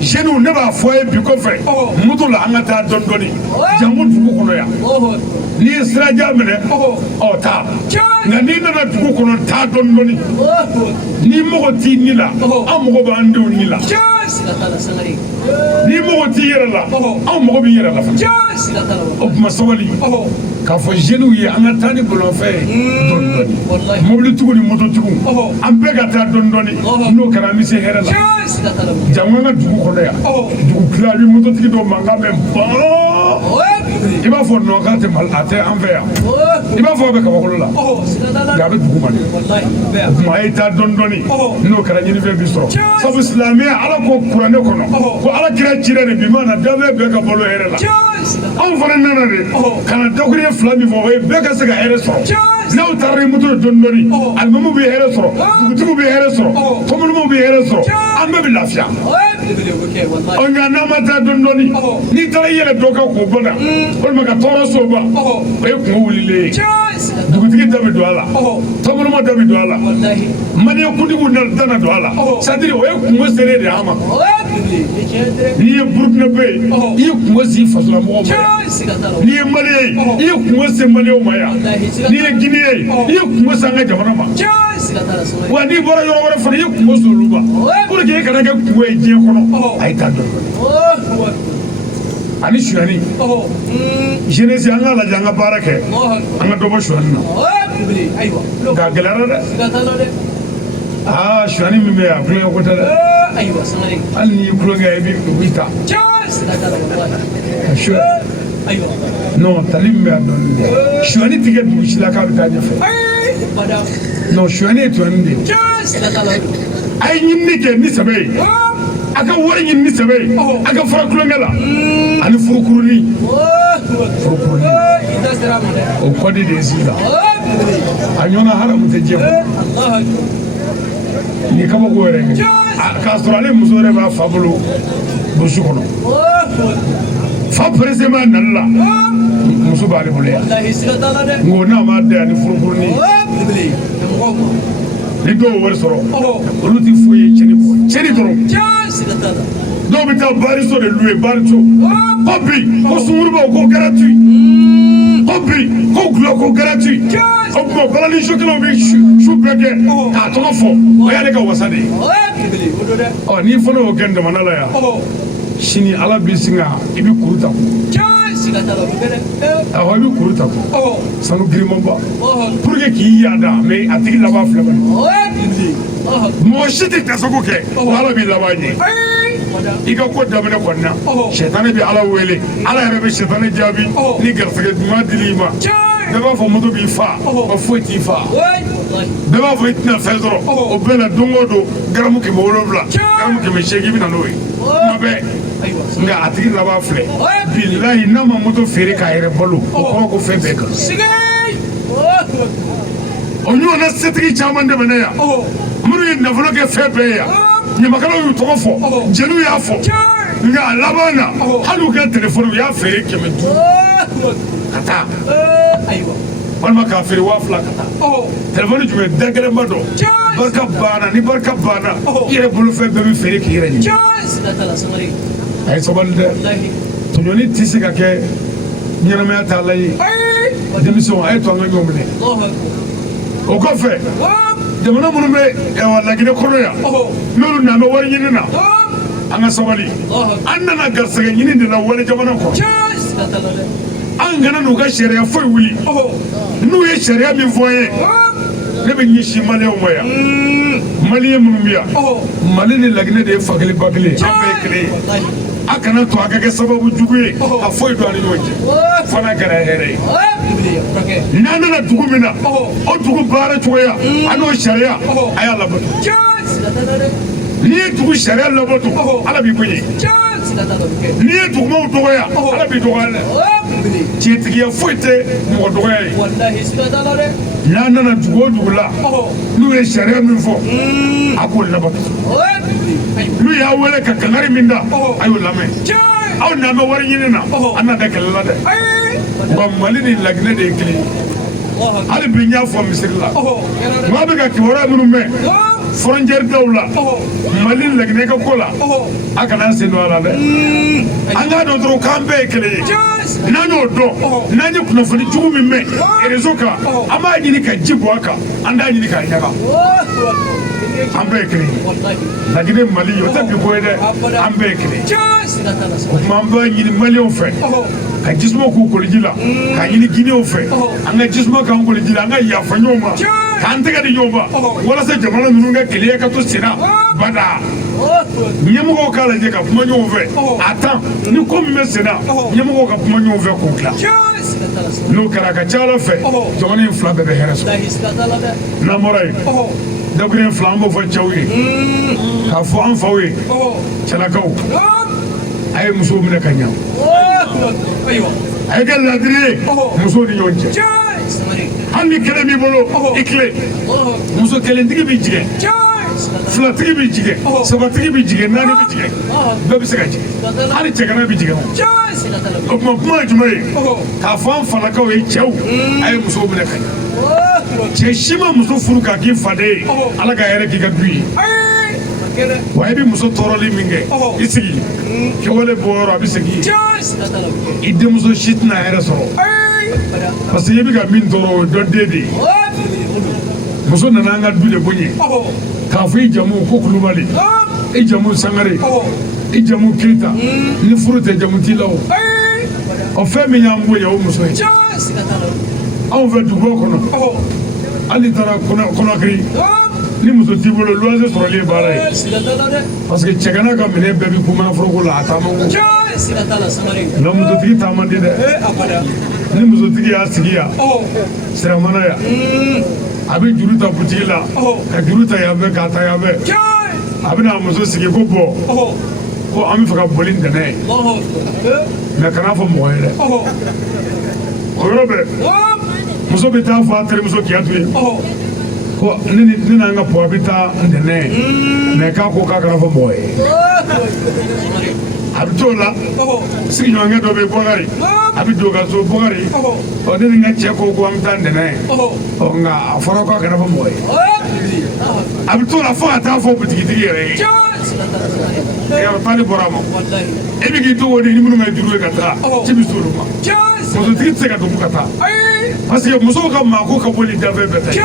jeunes ne b'a fɔ a ye bi kɔfɛ moto la an ka taa dɔɔni dɔɔni janko dugu kɔnɔ yan n'i ye sirajan minɛ ɔ taa nka n'i nana dugu kɔnɔ taa dɔɔni dɔɔni n'i mago t'i ni la an mago b'an denw ni la n'i mago t'i yɛrɛ la an mago b'i yɛrɛ la fana o tuma sabali k'a fɔ jeunes ye an ka taa ni bolomafɛn ye dɔɔni dɔɔni mobilitigiw ni mototigiw an bɛɛ ka taa dɔɔni dɔɔni n'o kɛra an bɛ se hɛrɛ la jango an ka dugu kɔnɔ yan dugu tila ni mototigi dɔw mankan bɛ ban i b'a fɔ non k'a tɛ Mali a tɛ an fɛ yan i b'a fɔ a bɛ kabakolo la nka a bɛ dugu ma de o tuma a ye taa dɔɔni dɔɔni n'o kɛra ɲinifɛn bi sɔrɔ sabu silamɛya ala ko kuranɛ kɔnɔ ko ala kira cira de bi maana danfɛn bɛɛ ka balo hɛrɛ la anw fana nana de ka na dakuriɲɛ 2 min fɔ o ye bɛɛ ka se ka hɛrɛ sɔrɔ n'aw taara ni moto ye dɔɔni dɔɔni alimamiw bɛ hɛrɛ sɔrɔ dugutigiw bɛ hɛrɛ sɔrɔ tɔnbɔlimaw bɛ hɛrɛ sɔrɔ an bɛɛ bɛ lafiya ɔ nka n'an ma taa dɔɔni dɔɔni n'i taara i yɛrɛ dɔ ka k'o bɔ da walima ka tɔɔrɔ so ba o ye kungo wulilen ye dugutigi da bɛ don a la tɔnbɔlima da bɛ don a la maliyɛnkuntigiw da na don a la c'est à dire o ye kungo seren de an ma n'i ye burukinabe ye i ye kungo si fasolamɔgɔw ma yan n'i ye maliyɛn ye i ye kungo se maliyɛnw ma yan n'i ye guinéen ye i ye kungo se an ka jamana ma wa n'i bɔra yɔrɔ wɛrɛ fana i ye kungo se olu ma pour que i kana kɛ kungo ye diɲɛ kɔnɔ a ye taa dɔɔni ani suyani jeunesse an k'a lajɛ an ka baara kɛ an ka dɔ bɔ suyani na nka a gɛlɛyara dɛ aa suyani min bɛ yan kulonkɛ ko tɛ dɛ hali n'i ye kulonkɛ i b'i ta ka suya non tali min bɛ yan dɔɔni dɛ suyani tɛ kɛ dugu si la k'a bɛ taa ɲɛfɛ non suyani ye tuyani de ye a ye ɲinini kɛ ni sɛbɛ ye a ka wari ɲini ni sɛbɛ ye a ka fara kulonkɛ la ani furukuruni o kɔdi de ye sisan a ɲɔgɔnna haramu tɛ diɲɛ kɔnɔ ni kabako yɛrɛ k'a sɔrɔ ale muso yɛrɛ b'a fa bolo burusi kɔnɔ fa précisément nali la muso b'ale bolo yan nko n'a ma da yan ni furukuruni ni dɔw wari sɔrɔ olu tɛ foyi ye cɛni kɔ cɛni dɔrɔn dɔw bɛ taa bariso de louer bariso ko bi ko sunkurubaw ko gratuit ko bi ko ko gratuit o kuma balani sokɛlaw bɛ su bɛɛ kɛ k'a tɔgɔ fɔ o y'ale ka wasa de ye n'i fana y'o kɛ jamana la yan sini ala b'i sin ka i bɛ kuru ta awɔ i bɛ kuru ta sanu girimanba pour que k'i yaada mais a tigi laban filɛ bani mɔgɔ si tɛ tasoko kɛ wa ala b'i laban ɲɛ i ka ko daminɛ kɔni na sɛtanɛ bɛ ala wele ala yɛrɛ bɛ sɛtanɛ jaabi ni garisɛgɛ ɲuman dili i ma bɛɛ b'a fɔ moto b'i fa wa foyi t'i fa bɛɛ b'a fɔ i tɛna fɛn sɔrɔ o bɛɛ la don o don garamu 700 garamu 800 i bɛ na n'o ye kuma bɛɛ nka a tigi laban filɛ bilahi n'a ma moto feere k'a yɛrɛ balo o kɔrɔ ko fɛn bɛɛ kan o ɲɔgɔnna setigi caman tɛmɛna yan minnu ye nafolo kɛ fɛn bɛɛ ye yan ɲamakalaw y'u tɔgɔ fɔ jeliw y'a fɔ nka a laban na hali u ka telefɔni u y'a feere 500 ka taa walima k'a feere 2000 ka taa telefɔni jumɛn da gɛlɛnba dɔ barika banna ni barika banna i yɛrɛ bolofɛn bɛɛ bɛ feere k'i yɛrɛ ɲini a ye sabali dɛ tɔɲɔni tɛ se ka kɛ ɲɛnamaya taala ye denmisɛnw a ye to an ka ɲɔgɔn minɛ o kɔfɛ jamana minnu bɛ laginɛ kɔnɔ yan n'olu n'an bɛ wari ɲini na an ka sabali an nana garisɛgɛ ɲini de la wale jamana kɔnɔ an kana n'u ka sariya foyi wuli n'u ye sariya min fɔ an ye ne bɛ ɲɛsin maliyɛnw ma yan maliyɛn minnu bɛ yan mali ni laginɛ de ye fakelen ba kelen an bɛɛ ye kelen ye a kana to a ka kɛ sababu jugu ye ka foyi don an ni ɲɔgɔn cɛ fana kɛra hɛrɛ ye n'an nana dugu min na o dugu baara cogoya a n'o sariya a y'a labato n'i ye dugu sariya labato ala b'i bonya n'i ye dugumaw dɔgɔya ala b'i dɔgɔya dɛ tiɲɛtigiya foyi tɛ mɔgɔ dɔgɔya ye n'an nana dugu o dugu la n'u ye sariya min fɔ a k'o labato n'u y'a wele ka kangari min da a y'o lamɛn aw n'an bɛ wari ɲini na an na da kɛlɛ la dɛ wa mali ni laginɛ de ye kelen ye hali bi n y'a fɔ misiri la maa bɛ ka kibaruya minnu mɛn frontière daw la mali laginɛ ka ko la a kana sen don a la dɛ an k'a dɔn dɔrɔn k'an bɛɛ ye kelen ye n'an y'o dɔn n'an ye kunnafoni jugu min mɛn réseau kan an b'a ɲini ka ji bɔ a kan an t'a ɲini k'a ɲaga an bɛɛ ye kelen ye laginɛ mali o tɛ bi ko ye dɛ an bɛɛ ye kelen ye o tuma an b'a ɲini maliyɛnw fɛ ka jisuma k'u koliji la k'a ɲini guinéenw fɛ an ka jisuma k'an koliji la an ka yafa ɲɔgɔn ma k'an tɛgɛ di ɲɔgɔn ma walasa jamana ninnu ka kelenya ka to senna bada ɲɛmɔgɔw k'a lajɛ ka kuma ɲɔgɔn fɛ a tan ni ko min bɛ senna ɲɛmɔgɔw ka kuma ɲɔgɔn fɛ k'o dilan n'o kɛra a ka ca ala fɛ jamana in fila bɛɛ bɛ hɛrɛ sɔrɔ n'an bɔra yen dakuruɲɛ fila an b'o fɔ cɛw ye k'a fɔ an faw ye cɛlakaw a ye musow minɛ ka ɲa a ye kɛ ladiri ye musow ni ɲɔgɔn cɛ hali ni kɛlɛ b'i bolo i tile muso kelentigi b'i jigɛ filatigi b'i jigɛ sabatigi b'i jigɛ naani b'i jigɛ bɛɛ bɛ se ka jigɛ hali cɛgana b'i jigɛ o tuma kuma ye jumɛn ye k'a fɔ an falakaw ye cɛw a ye musow minɛ ka ɲa cɛ si ma muso furu k'a k'i faden ye ala ka hɛrɛ k'i ka du ye wa i bɛ muso tɔɔrɔli min kɛ i sigi kɛwale bɔyɔrɔ a bɛ segin i denmuso si tɛna hɛrɛ sɔrɔ parce que i bɛ ka min tɔɔrɔ o ye dɔ den de ye muso nana an ka du de bonya k'a fɔ i jamu ko kulubali i jamu sangare i jamu keyita ni furu tɛ jamu t'i la o fɛn min y'an bonya o muso ye anw fɛ dugubaw kɔnɔ hali taara kɔnɔkiri ni muso t'i bolo luwanse sɔrɔli ye baara ye parce que cɛgana ka minɛ bɛɛ bɛ kuma foroko la a taama ko nka musotigi taama di dɛ ni musotigi y'a sigi yan siramana yan a bɛ juru ta butigi la ka juru ta yan fɛ k'a ta yan fɛ a bɛna muso sigi ko bɔ ko an bɛ fɛ ka boli ntɛnɛn ye mɛ kana fɔ mɔgɔ ye dɛ o yɔrɔ bɛɛ muso bɛ taa fɔ a terimuso kiyatu ye ko ne n'an ka pɔ a bɛ taa ntɛnɛn mɛ k'a ko k'a kana fɔ mɔgɔ ye a bɛ t'o la sigiɲɔgɔnkɛ dɔ bɛ yen Bɔkari a bɛ don ka so Bɔkari ne ni n ka cɛ ko an bɛ taa ntɛnɛn nka a fɔra k'a kana fɔ mɔgɔ ye a bɛ t'o la fo ka taa fɔ butigitigi yɛrɛ ye yɔrɔ tali bɔra a ma e bɛ k'i to o de ni minnu ka juru ye ka taa ci bɛ s'olu ma musotigi tɛ se ka dugu ka taa parce que muso ka maako ka boli dafe bɛɛ tɛ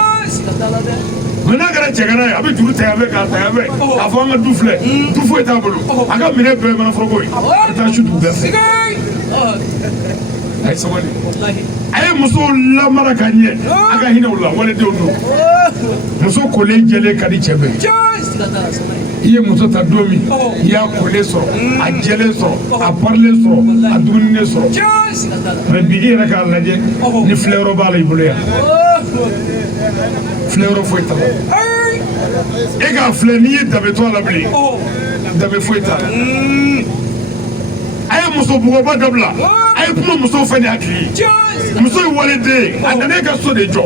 mais n'a kɛra cɛgana ye a bɛ juru ta yan fɛ k'a ta yan fɛ k'a fɔ an ka du filɛ du foyi t'a bolo a ka minɛ bɛɛ manaforoko ye a bɛ taa su dugu bɛɛ fɛ a ye sabali a ye muso lamara ka ɲɛ a ka hinɛ o la waledenw don muso kolen jɛlen ka di cɛ bɛɛ i ye muso ta don min i y'a kolen sɔrɔ a jɛlen sɔrɔ a parilen sɔrɔ a dumuninen sɔrɔ mais bi i yɛrɛ k'a lajɛ ni filɛyɔrɔ b'a la i bolo yan filɛyɔrɔ foyi t'a la e k'a filɛ n'i ye danbe to a la bilen danbe foyi t'a la a ye muso bugɔba dabila a ye kuma muso fɛ ni hakili ye muso ye waliden a nana e ka so de jɔ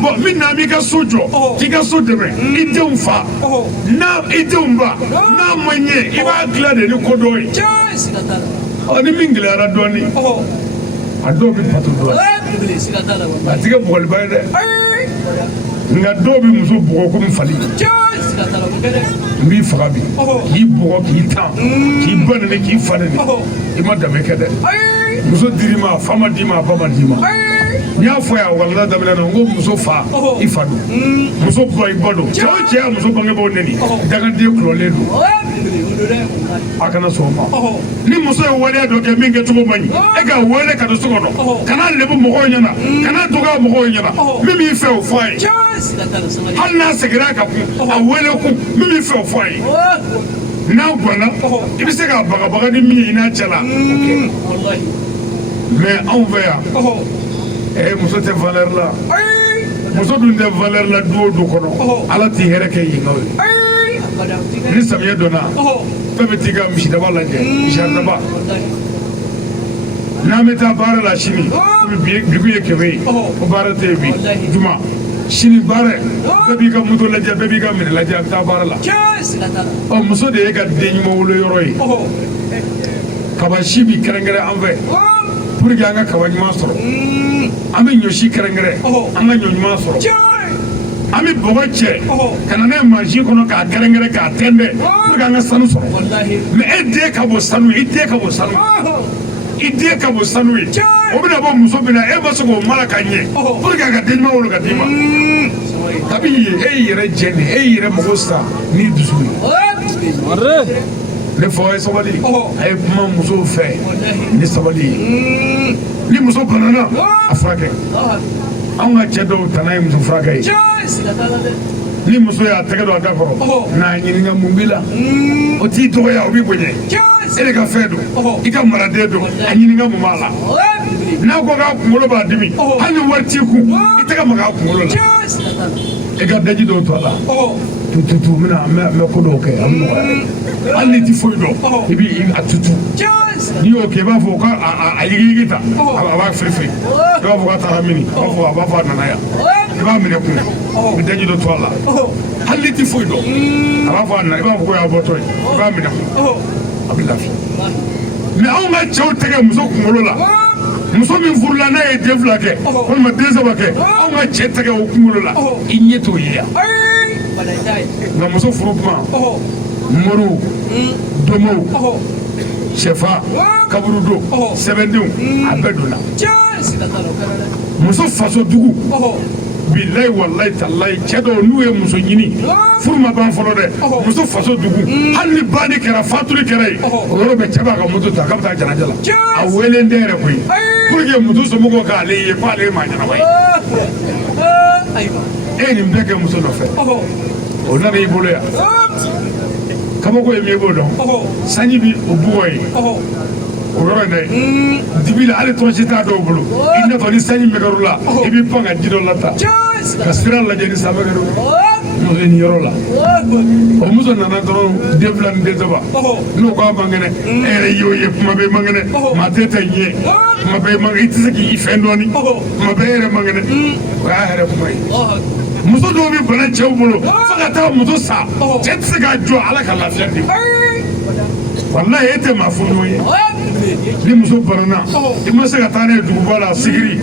bon min na b'i ka so jɔ k'i ka so dɛmɛ i denw fa n'a i denw ba n'a ma ɲɛ i b'a dilan de ni ko dɔ ye ni min gɛlɛyara dɔɔnin a dɔw bɛ pato dɔɔnin a ti kɛ bugɔliba ye dɛ nka dɔw bɛ muso bugɔ komi fali n b'i faga bi k'i bugɔ k'i tan k'i ba neni k'i fa neni i ma danbe kɛ dɛ muso dir'i ma fa ma d'i ma a ba ma d'i ma n y'a fɔ yan walala daminɛ na n ko muso fa i fa don muso ba i ba don cɛ o cɛ y'a muso bangebaaw neni dangaden kulɔlen don a kana sɔn o ma ni muso ye waleya dɔ kɛ min kɛcogo man ɲi e k'a wele ka don so kɔnɔ kana lebu mɔgɔw ɲɛna kana dɔgɔya mɔgɔw ɲɛna min b'i fɛ o fɔ a ye hali n'a seginna ka kun a wele kun min b'i fɛ o fɔ a ye n'a ganna i bɛ se k'a bagabaga ni min ye i n'a cɛ la mais anw fɛ yan muso tɛ valeur la muso dun tɛ valeur la du o du kɔnɔ ala t'i hɛrɛ kɛ yen n'o ye ni samiyɛ donna bɛɛ bɛ t'i ka misidaba lajɛ misidaba n'an bɛ taa baara la sini bigu ye 100 ye ko baara tɛ yen bi juma sini baara bɛɛ b'i ka moto lajɛ bɛɛ b'i ka minɛ lajɛ a bɛ taa baara la muso de ye ka den ɲuman wolo yɔrɔ ye kaba si bi kɛrɛnkɛrɛn an fɛ pour que an ka kaba ɲuman sɔrɔ an bɛ ɲɔ si kɛrɛnkɛrɛn an ka ɲɔ ɲuman sɔrɔ an bɛ bɔgɔ cɛ ka na n'a ye mansin kɔnɔ k'a kɛrɛnkɛrɛn k'a tɛntɛn pour que an ka sanu sɔrɔ mais e den ka bon sanu ye i den ka bon sanu i den ka bon sanu ye o bɛna bɔ muso min na e ma se k'o mara ka ɲɛ pour que a ka den ɲuman wolo ka d'i ma kabi ye e y'i yɛrɛ jɛ de e y'i yɛrɛ mago sa n'i dusu ye ne fɔ a ye sabali a ye kuma musow fɛ ni sabali ye ni muso banana a furakɛ anw ka cɛ dɔw tana ye muso furakɛ ye ni muso y'a tɛgɛ don a da kɔrɔ n'a ɲininka mun b'i la o t'i dɔgɔya o b'i bonya e de ka fɛn don i ka maraden don a ɲininka mun b'a la n'a ko k'a kunkolo b'a dimi hali ni wari t'i kun i tɛgɛ maga a kunkolo la e ka daji dɔw to a la tutu n bɛ ko dɔw kɛ a bɛ nɔgɔya dɛ hali ni ti foyi dɔn i b'i a tutu n'i y'o kɛ i b'a fɔ k'a yigiyigi ta a b'a firifiri i b'a fɔ k'a taara mini a b'a fɔ a nana yan i b'a minɛ kun i bɛ daji dɔ to a la hali ni ti foyi dɔn a b'a fɔ a nana i b'a fɔ ko y'a bɔtɔ ye i b'a minɛ kun a bɛ lafiya mais anw ka cɛw tɛgɛ muso kunkolo la muso min furula n'a ye den 2 kɛ walima den 3 kɛ anw ka cɛ tɛgɛ o kunkolo la i ɲɛ t'o ye yan nka muso furu kuma moriw domow sɛfa kaburudo sɛbɛndenw a bɛɛ donna muso faso dugu bilayi walayi talayi cɛ dɔw n'u ye muso ɲini furu ma ban fɔlɔ dɛ muso faso dugu hali ni banni kɛra fatuli kɛra yen o yɔrɔ bɛ cɛ b'a ka moto ta k'a bɛ taa janaja la a welen tɛ yɛrɛ koyi pour que muso somɔgɔw k'ale ye k'ale ye maa ɲɛnama ye e ye nin bɛɛ kɛ muso nɔfɛ o nana i bolo yan kabako ye min b'o dɔn sanji bi o bugɔ ye o yɔrɔ in dɛ dibi la hali tɔrɔsi t'a dɔw bolo i n'a fɔ ni sanji mɛgɛru la i b'i pan ka ji dɔ lata ka sira lajɛ ni san mɛgɛru muso nin yɔrɔ la o muso nana dɔrɔn den 2 ni den 3 n'o ko a man kɛnɛ e yɛrɛ y'o ye kuma bɛɛ man kɛnɛ maa tɛ tɛ ɲɛ kuma bɛɛ man i tɛ se k'i fɛn dɔɔni kuma bɛɛ e yɛrɛ man kɛnɛ o y'a yɛrɛ kuma ye muso dɔw bɛ bana cɛw bolo fo ka taa muso sa cɛ tɛ se k'a jɔ ala ka lafiya di walayi e tɛ maa fɔ ɲɔgɔn ye ni muso banana i ma se ka taa n'a ye duguba la sigiri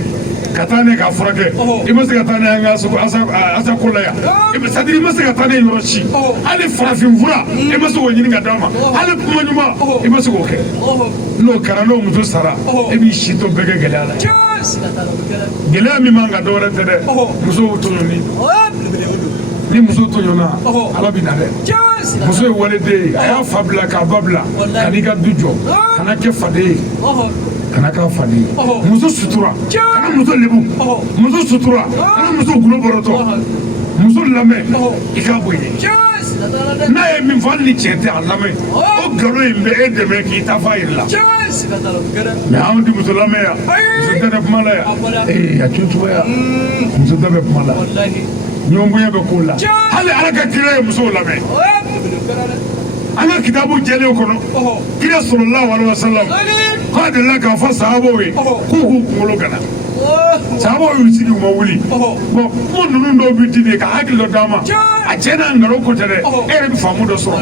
ka taa n'a ye k'a furakɛ i ma se ka taa n'a ye an ka asako la yan c'est-à-dire i ma se ka taa n'a ye yɔrɔ si hali farafin fura i ma se k'o ɲini ka d'a ma hali kuma ɲuman i ma se k'o kɛ n'o kɛra n'o muso sara e b'i si to bɛɛ kɛ gɛlɛya la gɛlɛya min man ka dɔwɛrɛ tɛ dɛ musow tɔɲɔni ni muso tɔɲɔna ala bɛ na dɛ muso ye waliden ye a y'a fa bila k'a ba bila ka n'i ka du jɔ kana kɛ faden ye kana k'a faden ye muso sutura kana muso lebu muso sutura kana muso gulo bɔrɔtɔ muso lamɛn i k'a bonya n'a ye min fɔ hali ni cɛ tɛ a lamɛn o nkalon in bɛ e dɛmɛ k'i ta f'a yɛrɛ la mɛ anw tɛ muso lamɛn yan muso tɛ ne kuma la yan a tun cogoya muso tɛ bɛ kuma la ɲɔgɔn bonya bɛ k'o la hali ala ka kira ye musow lamɛn an ka kitabu jɛlenw kɔnɔ kira sallallahu alaihi wasallam k'a delila k'a fɔ sahabaw ye k'u k'u kunkolo gana sahabaw y'u sigi u ma wuli bon kuma ninnu dɔw bɛ di de ka hakili dɔ d'a ma a cɛ n'a nkalon ko tɛ dɛ e yɛrɛ bɛ faamu dɔ sɔrɔ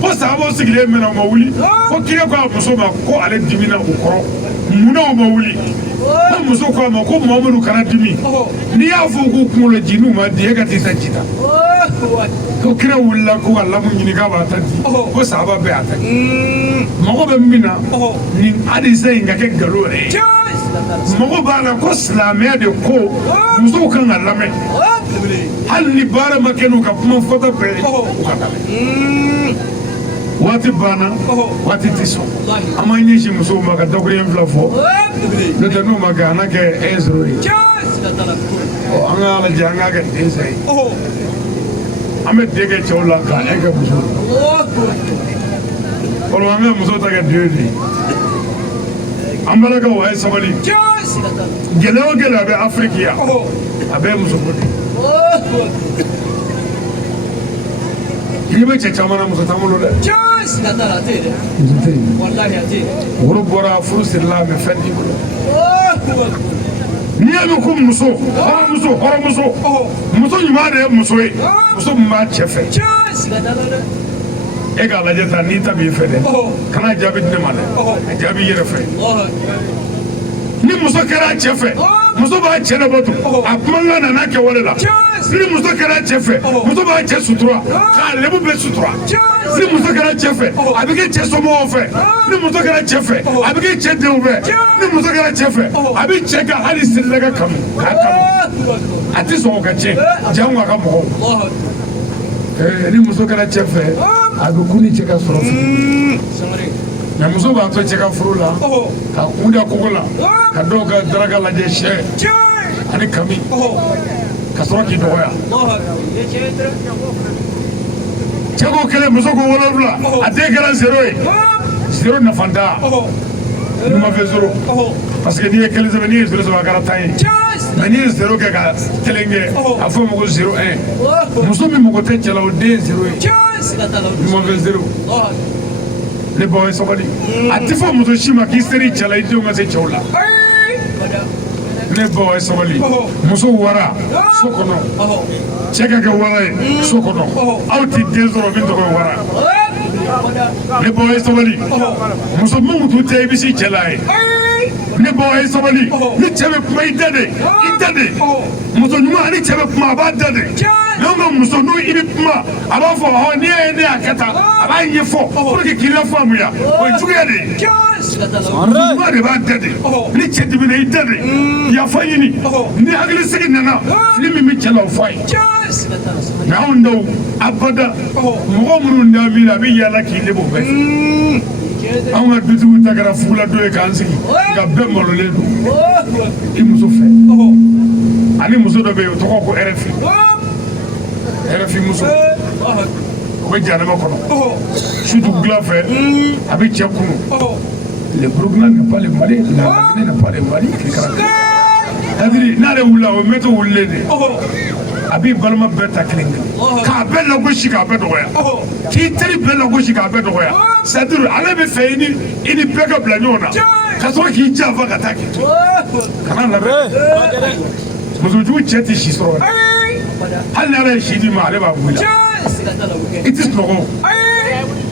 ko sahabaw sigilen mɛna u ma wuli ko kira ko a muso ma ko ale dimina u kɔrɔ munna u ma wuli ko muso ko a ma ko Mamadu kana dimi n'i y'a fɔ k'u kunkolo ji n'u ma di e ka t'i ta ji ta ko kira wulila ko ka lamu ɲini k'a b'a ta di ko sahaba bɛɛ y'a ta di mɔgɔ bɛ min na nin hadisa in ka kɛ nkalon yɛrɛ ye mɔgɔ b'a la ko silamɛya de ko musow kan ka lamɛn hali ni baara ma kɛ n'u ka kuma fɔta bɛɛ ye u ka lamɛn waati banna waati tɛ sɔn an m'an ɲɛsin musow ma ka dakuruɲɛ fila fɔ n'o tɛ n'o ma kɛ an ka kɛ 1-0 ye an ka lajɛ an k'a kɛ 2-0 ye an bɛ den kɛ cɛw la ka kɛ musow la o la an ka musow ta kɛ 2 de ye an balakaw a ye sabali gɛlɛya o gɛlɛya bɛ Afiriki yan a bɛɛ ye muso ko de ye i bɛ cɛ caman na muso t'an bolo dɛ muso tɛ yen woro bɔra furu sirila mɛ fɛn t'i bolo n'i y'a mɛn ko muso hɔrɔnmuso muso ɲuman de ye muso ye muso min b'a cɛ fɛ e k'a lajɛ ta n'i ta b'i fɛ dɛ kana jaabi di ne ma dɛ a jaabi i yɛrɛ fɛ ni muso kɛra a cɛ fɛ muso b'a cɛ labato a kumakan nana kɛ wale la ni muso kɛra a cɛ fɛ muso b'a cɛ sutura k'a lebu bɛ sutura ni muso kɛra cɛ fɛ a bɛ kɛ cɛ somɔgɔw fɛ ni muso kɛra cɛ fɛ a bɛ kɛ cɛ denw fɛ ni muso kɛra cɛ fɛ a bɛ cɛ ka hali siridaga kanu k'a kanu a tɛ sɔn o ka cɛ jango a ka mɔgɔw ni muso kɛra cɛ fɛ a bɛ kun ni cɛ ka sɔrɔ fɛ mɛ muso b'a to cɛ ka furu la ka kun da kogo la ka dɔw ka daraka lajɛ sɛ ani kami ka sɔrɔ k'i dɔgɔya cɛ ko kelen muso ko 7 a den kɛra 0 ye 0 nafa t'a n'i ma fɛ 0 parce que n'i ye 1 sɛbɛn n'i ye 0 sɛbɛn a kɛra 10 ye mɛ n'i ye 0 kɛ ka 1 kɛ a fɔ ma ko 0-1 muso min mago tɛ cɛ la o den ye 0 ye n'i ma fɛ 0 ne baw ye sabali a tɛ fɔ muso si ma k'i seri cɛ la i denw ka se cɛw la ne baw ye sabali muso wara so kɔnɔ cɛ ka kɛ wara ye so kɔnɔ aw tɛ den sɔrɔ min tɔgɔ ye wara ne baw ye sabali muso min tun tɛ i bɛ se cɛ la ye ne baw ye sabali ni cɛ bɛ kuma i da de muso ɲuman ani cɛ bɛ kuma a b'a da de n'anw ka muso n'u i bɛ kuma a b'a fɔ ɔ n'i y'a ye ne y'a kɛ tan a b'a ɲɛfɔ pour que k'i lafaamuya o ye juguya de ye ɲuman de b'a da de ni cɛ dimina i da de yafa ɲini ni hakilisigi nana fili min bɛ cɛ la o fɔ a ye mɛ anw daw abada mɔgɔ minnu da min na a bɛ yaala k'i lebu bɛɛ anw ka dutigiw ta kɛra fuguladon ye k'an sigi nka bɛɛ malolen don i muso fɛ ani muso dɔ bɛ yen o tɔgɔ ko RFI muso o bɛ janama kɔnɔ sutu dilan fɛ a bɛ cɛ kunu le Burukina n'est pas le Mali la Guinée n'est pas le Mali c'est-à-dire n'ale wulila o mɛtɔ wulilen de a b'i balima bɛɛ ta kelen kelen k'a bɛɛ lagosi k'a bɛɛ dɔgɔya k'i teri bɛɛ lagosi k'a bɛɛ dɔgɔya c'est-à-dire ale bɛ fɛ i ni bɛɛ ka bila ɲɔgɔn na ka sɔrɔ k'i janfa ka taa k'i to kana labɛn musojugu cɛ tɛ si sɔrɔ hali ni ala ye si di ma ale b'a wuli i tɛ sunɔgɔ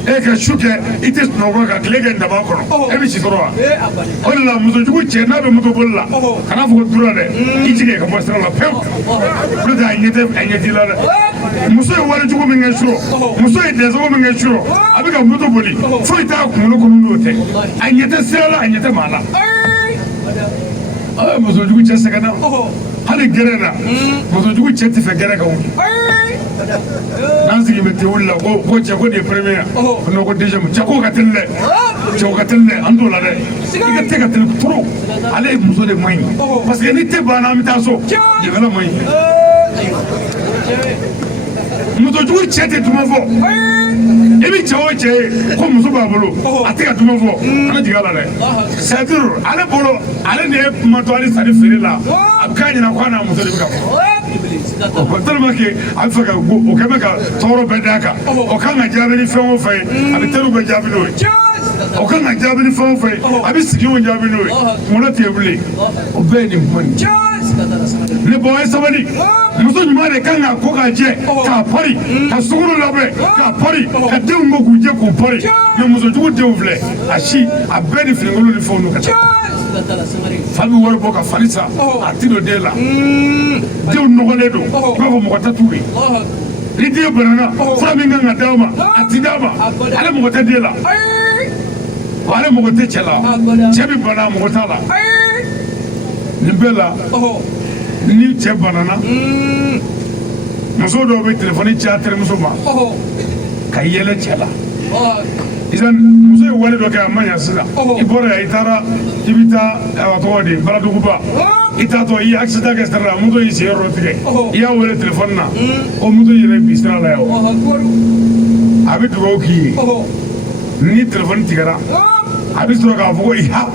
e ka su kɛ i tɛ sunɔgɔ ka tile kɛ daba kɔnɔ e bɛ si sɔrɔ wa o de la musojugu cɛ n'a bɛ moto boli la kana fɔ ko dura dɛ i jigi ka bɔ sira la pewu o de tɛ a ɲɛ t'i la dɛ muso ye warijugu min kɛ surɔ muso ye dɛsɛgɛ min kɛ surɔ a bɛ ka moto boli foyi t'a kunkolo kɔnɔ n'o tɛ a ɲɛ tɛ sira la a ɲɛ tɛ maa la muso jugu cɛ sɛgɛnna hali gɛrɛ na muso jugu cɛ tɛ fɛ gɛrɛ ka wuli n'an sigi bɛ te wuli la ko cɛ ko de ye premier ko non ko deuxième cɛ ko ka teli dɛ cɛw ka teli dɛ an t'o la dɛ i ka tɛ ka teli trop ale ye muso de man ɲi parce que ni tɛ banna an bɛ taa so jɛgɛla man ɲi muso jugu cɛ tɛ tuma fɔ i bɛ cɛ o cɛ ye ko muso b'a bolo a tɛ ka tuma fɔ an jigin a la dɛ c'est à dire ale bolo ale de ye kuma to ale sani feere la a bɛ k'a ɲɛna ko a n'a muso de bɛ ka fɔ tellement que a bɛ fɛ ka o kɛ bɛ ka tɔɔrɔ bɛɛ d'a kan o kan ka jaabi ni fɛn o fɛn ye a bɛ teriw bɛ jaabi n'o ye o kan ka jaabi ni fɛn o fɛn ye a bɛ sigi o jaabi n'o ye kunkolo tɛ wuli o bɛɛ ye nin kuma in ne bɔ a ye sabali muso ɲuman de kan ka ko k'a jɛ k'a pari ka sukaro labɛn k'a pari ka denw bɔ k'u jɛ k'u pari mais muso jugu denw filɛ a si a bɛɛ ni finikolon ni fɛnw n'u ka ca fa bɛ wari bɔ ka fani san a ti don den la denw nɔgɔlen don i b'a fɔ mɔgɔ tɛ t'u ye ni den banana fura min kan ka d'a ma a ti d'a ma ale mɔgɔ tɛ den la wa ale mɔgɔ tɛ cɛ la cɛ bɛ bana mɔgɔ t'a la nin bɛɛ la ni cɛ banana muso dɔw bɛ telefɔni ci a terimuso ma ka yɛlɛ cɛ la muso ye wale dɔ kɛ a ma ɲa sisan i bɔra yan i taara i bɛ taa a tɔgɔ de baladuguba i taatɔ i ye accident kɛ sira la moto y'i sen yɔrɔ tigɛ i y'a wele telefɔni na ko moto yɛlɛ bi sira la yan a bɛ dugawu k'i ye ni telefɔni tigɛra a bɛ sɔrɔ k'a fɔ ko ha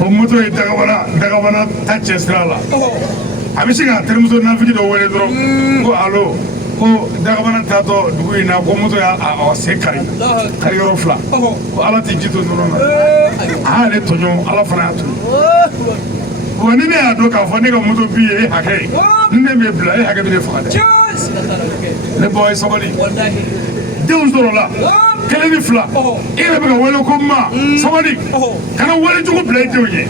o moto ye dagabana ta cɛ sira la a bɛ se k'a terimuso nafigi dɔ wele dɔrɔn ko alo ko dagabana taatɔ dugu in na ko moto y'a sen kari yɔrɔ fila ko ala tɛ ji to nɔnɔ na a y'ale tɔɲɔ ala fana y'a tunu wa ni ne y'a dɔn k'a fɔ ne ka moto bi ye e hakɛ ye ni ne m'e bila e hakɛ bɛ ne faga dɛ ne bɔ ye sabali denw sɔrɔla kelen ni fila e yɛrɛ bɛ ka wele ko ma sabali kana wale jugu bila i denw ye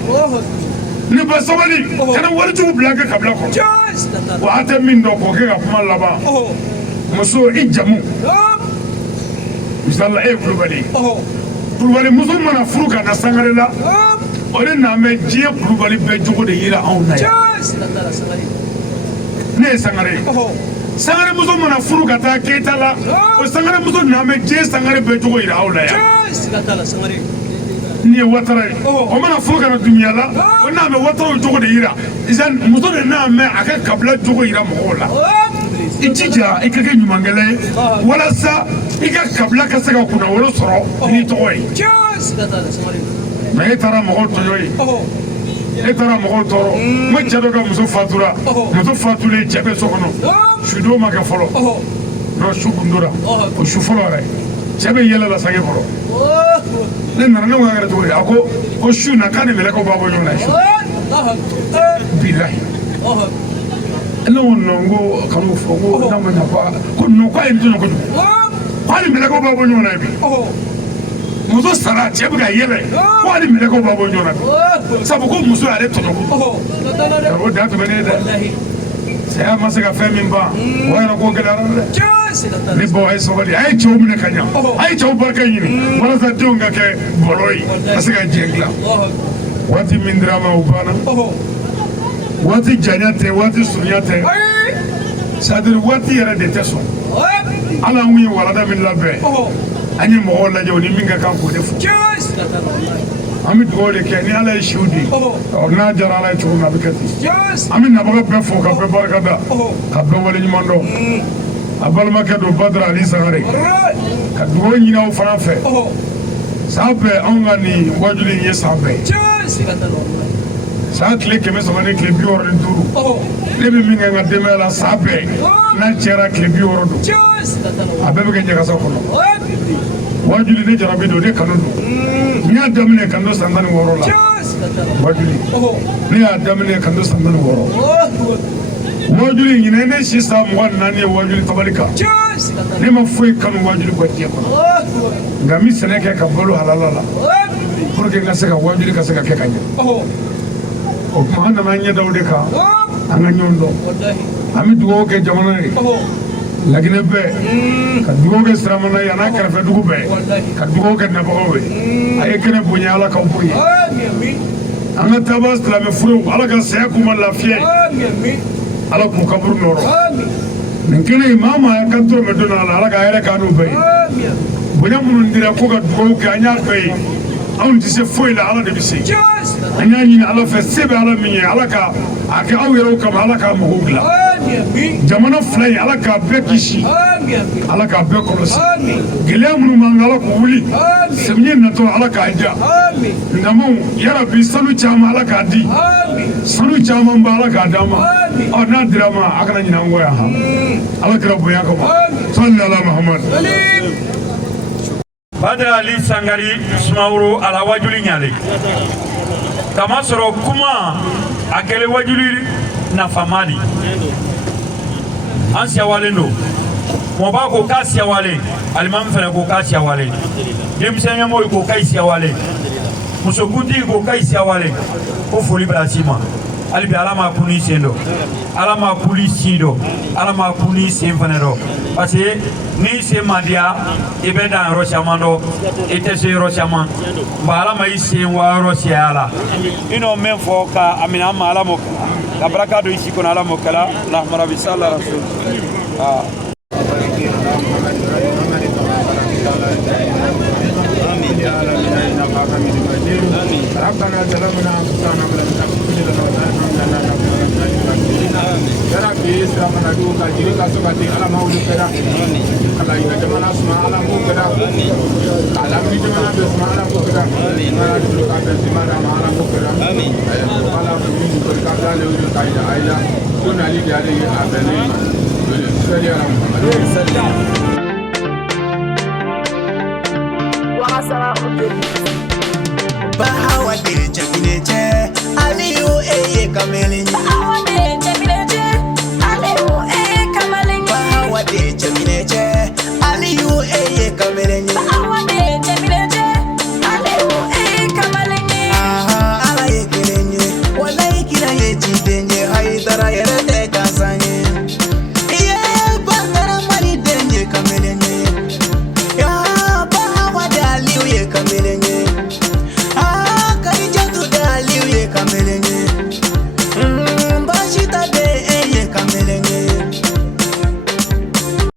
ne ba sabali kana wale jugu bila a kɛ kabila kɔnɔ wa a tɛ min dɔn k'o kɛ ka kuma laban muso i jamu misali la e ye kulubali ye kulubali muso mana furu ka na sangare la o de na mɛ diɲɛ kulubali bɛɛ jogo de yira anw na yan ne ye sangare ye sangare muso mana furu ka taa keyita la o sangare muso na mɛ diɲɛ sangare bɛɛ jogo yira aw la yan nin ye watara ye o mana furu ka na dunuya la o n'a mɛ wataraw jogo de yira muso de n'a mɛ a ka kabila jogo yira mɔgɔw la i jija i ka kɛ ɲumankɛla ye walasa i ka kabila ka se ka kunnawolo sɔrɔ n'i tɔgɔ ye mɛ e taara mɔgɔw tɔɲɔ ye e taara mɔgɔw tɔɔrɔ n ma cɛ dɔ ka muso fatura muso fatulen cɛ bɛ so kɔnɔ sudon ma kɛ fɔlɔ non su kun tora o su fɔlɔ yɛrɛ cɛ bɛ yɛlɛ la sange kɔrɔ ne nana ne ko an yɛrɛ cogo di a ko su na k'a ni mɛlɛkɛw b'a bɔ ɲɔgɔn na su bilahi ne ko non ko kan'o fɔ ko n'a ma ɲa ko non k'a ye n tɔɲɔ kojugu k'a ni mɛlɛkɛw b'a bɔ ɲɔgɔn na bi muso sara cɛ bɛ ka yɛlɛ ko hali mɛlɛkɛw b'a bɔ ɲɔgɔn na sabu ko muso y'ale tɔɲɔ o dan tɛmɛnen dɛ saya ma se ka fɛn min ban o yɛrɛ ko gɛlɛyara dɛ ne baw a ye sabali a ye cɛw minɛ ka ɲa a ye cɛw barika ɲini walasa denw ka kɛ bɔlɔ ye ka se ka diɲɛ dilan waati min dira ma o banna waati janya tɛ waati surunya tɛ c'est à dire waati yɛrɛ de tɛ sɔn ala an kun ye walanda min labɛn an ye mɔgɔw lajɛ o ni min ka kan k'o de fɔ an bɛ dugawu de kɛ ni ala ye siw di n'a diyara ala ye cogo min a bɛ kɛ ten an bɛ nabaga bɛɛ fo ka bɛɛ barika da ka bɛɛ waleɲuman dɔn a balimakɛ don badara ali sangare ka dugawu ɲini aw fana fɛ san bɛɛ anw ka nin wajuli in ye san bɛɛ san tile 300 ni tile 65 ne bɛ min kɛ n ka denbaya la san bɛɛ n'a cɛra tile 60 don a bɛɛ bɛ kɛ ɲagasa kɔnɔ wajuli ne jarabi don ne kanu don n'i y'a daminɛ kan don san 16 la wajuli ne y'a daminɛ kan don san 16 wajuli ɲinɛ ne si san 24 ye wajuli tabali kan ne ma foyi kanu wajuli kɔ diɲɛ kɔnɔ nka n bɛ sɛnɛ kɛ ka balo halala la pour que n ka se ka wajuli ka se ka kɛ ka ɲɛ o tuma an nana ɲɛ daw de kan an ka ɲɔgɔn dɔn an bɛ dugawu kɛ jamana ye laginɛ bɛɛ ka dugawu kɛ siramana ye a n'a kɛrɛfɛ dugu bɛɛ ka dugawu kɛ nabagaw ye a ye kɛnɛ bonya ala k'aw bonya an ka taaba silamɛ furuw ala ka saya k'u ma lafiya ye ala k'u kaburu nɔrɔ nin kelen maa maa ka tɔrɔmɛ donna a la ala ka hɛrɛ k'an n'u bɛɛ ye bonya minnu dira ko ka dugawu kɛ an y'a bɛɛ ye anw tɛ se foyi la ala de bɛ se an y'a ɲini ala fɛ se bɛ ala min ye ala ka a kɛ aw yɛrɛw kama ala k'a mago dilan jamana fila in ala k'a bɛɛ kisi ala k'a bɛɛ kɔlɔsi gɛlɛya minnu b'an kan ala k'u wuli samiyɛ natɔ ala k'a ja ɲamaw yarabi sanu caman ala k'a di sanu caman bɛ ala k'a d'an ma ɔ n'a dira ma a kana ɲinɛ an kɔ yan ala kɛra bonya kama sɔli ala mahamadu Badara Ali Sangari Sumaworo ala wajuli ɲale kama sɔrɔ kuma a kɛlen wajuli nafama di an siyawalen don mɔbaa ko k'a siyawalen alimami fana ko k'a siyawalen denmisɛn ɲɛmɔgɔ ko k'a siyawalen musokuntigi ko k'a siyawalen ko foli bɛna s'i ma hali bi ala ma kun ni sen dɔn ala ma kun ni sin dɔn ala ma kun ni sen fana dɔn parce que ni sen man diya i bɛ dan yɔrɔ caman dɔn i tɛ se yɔrɔ caman nka ala ma i sen wa yɔrɔ siy'a la i n'o mɛn fɔ ka a minɛ an ma ala m'o kɛla ka barika don i si kɔnɔ ala m'o kɛla lahamara bi sala rasul ربنا ظلمنا انفسنا ولم تغفر لنا وترحمنا لنكونن يا ربي اسلامنا دوك جيرك سبتي على مولد كذا على يجمعنا اسمع على مو كذا على من جمعنا بسمع على مو كذا على دوك بسمع على مو كذا على من دوك كذا لو كايدا ايلا كنا لي جاري ابني سيدنا محمد Bahawa de Jabineche, Aliu Eye Kamelin. Bahawa de Jabineche, Aliu Eye Kamelin. Bahawa de Jabineche, Aliu Eye Kamelin. Bahawa de Jabineche, Aliu Eye Kamelin. Ala Ye Kirenye, Wala Ye Kiraye Chidenye, Haidara Yere Teka.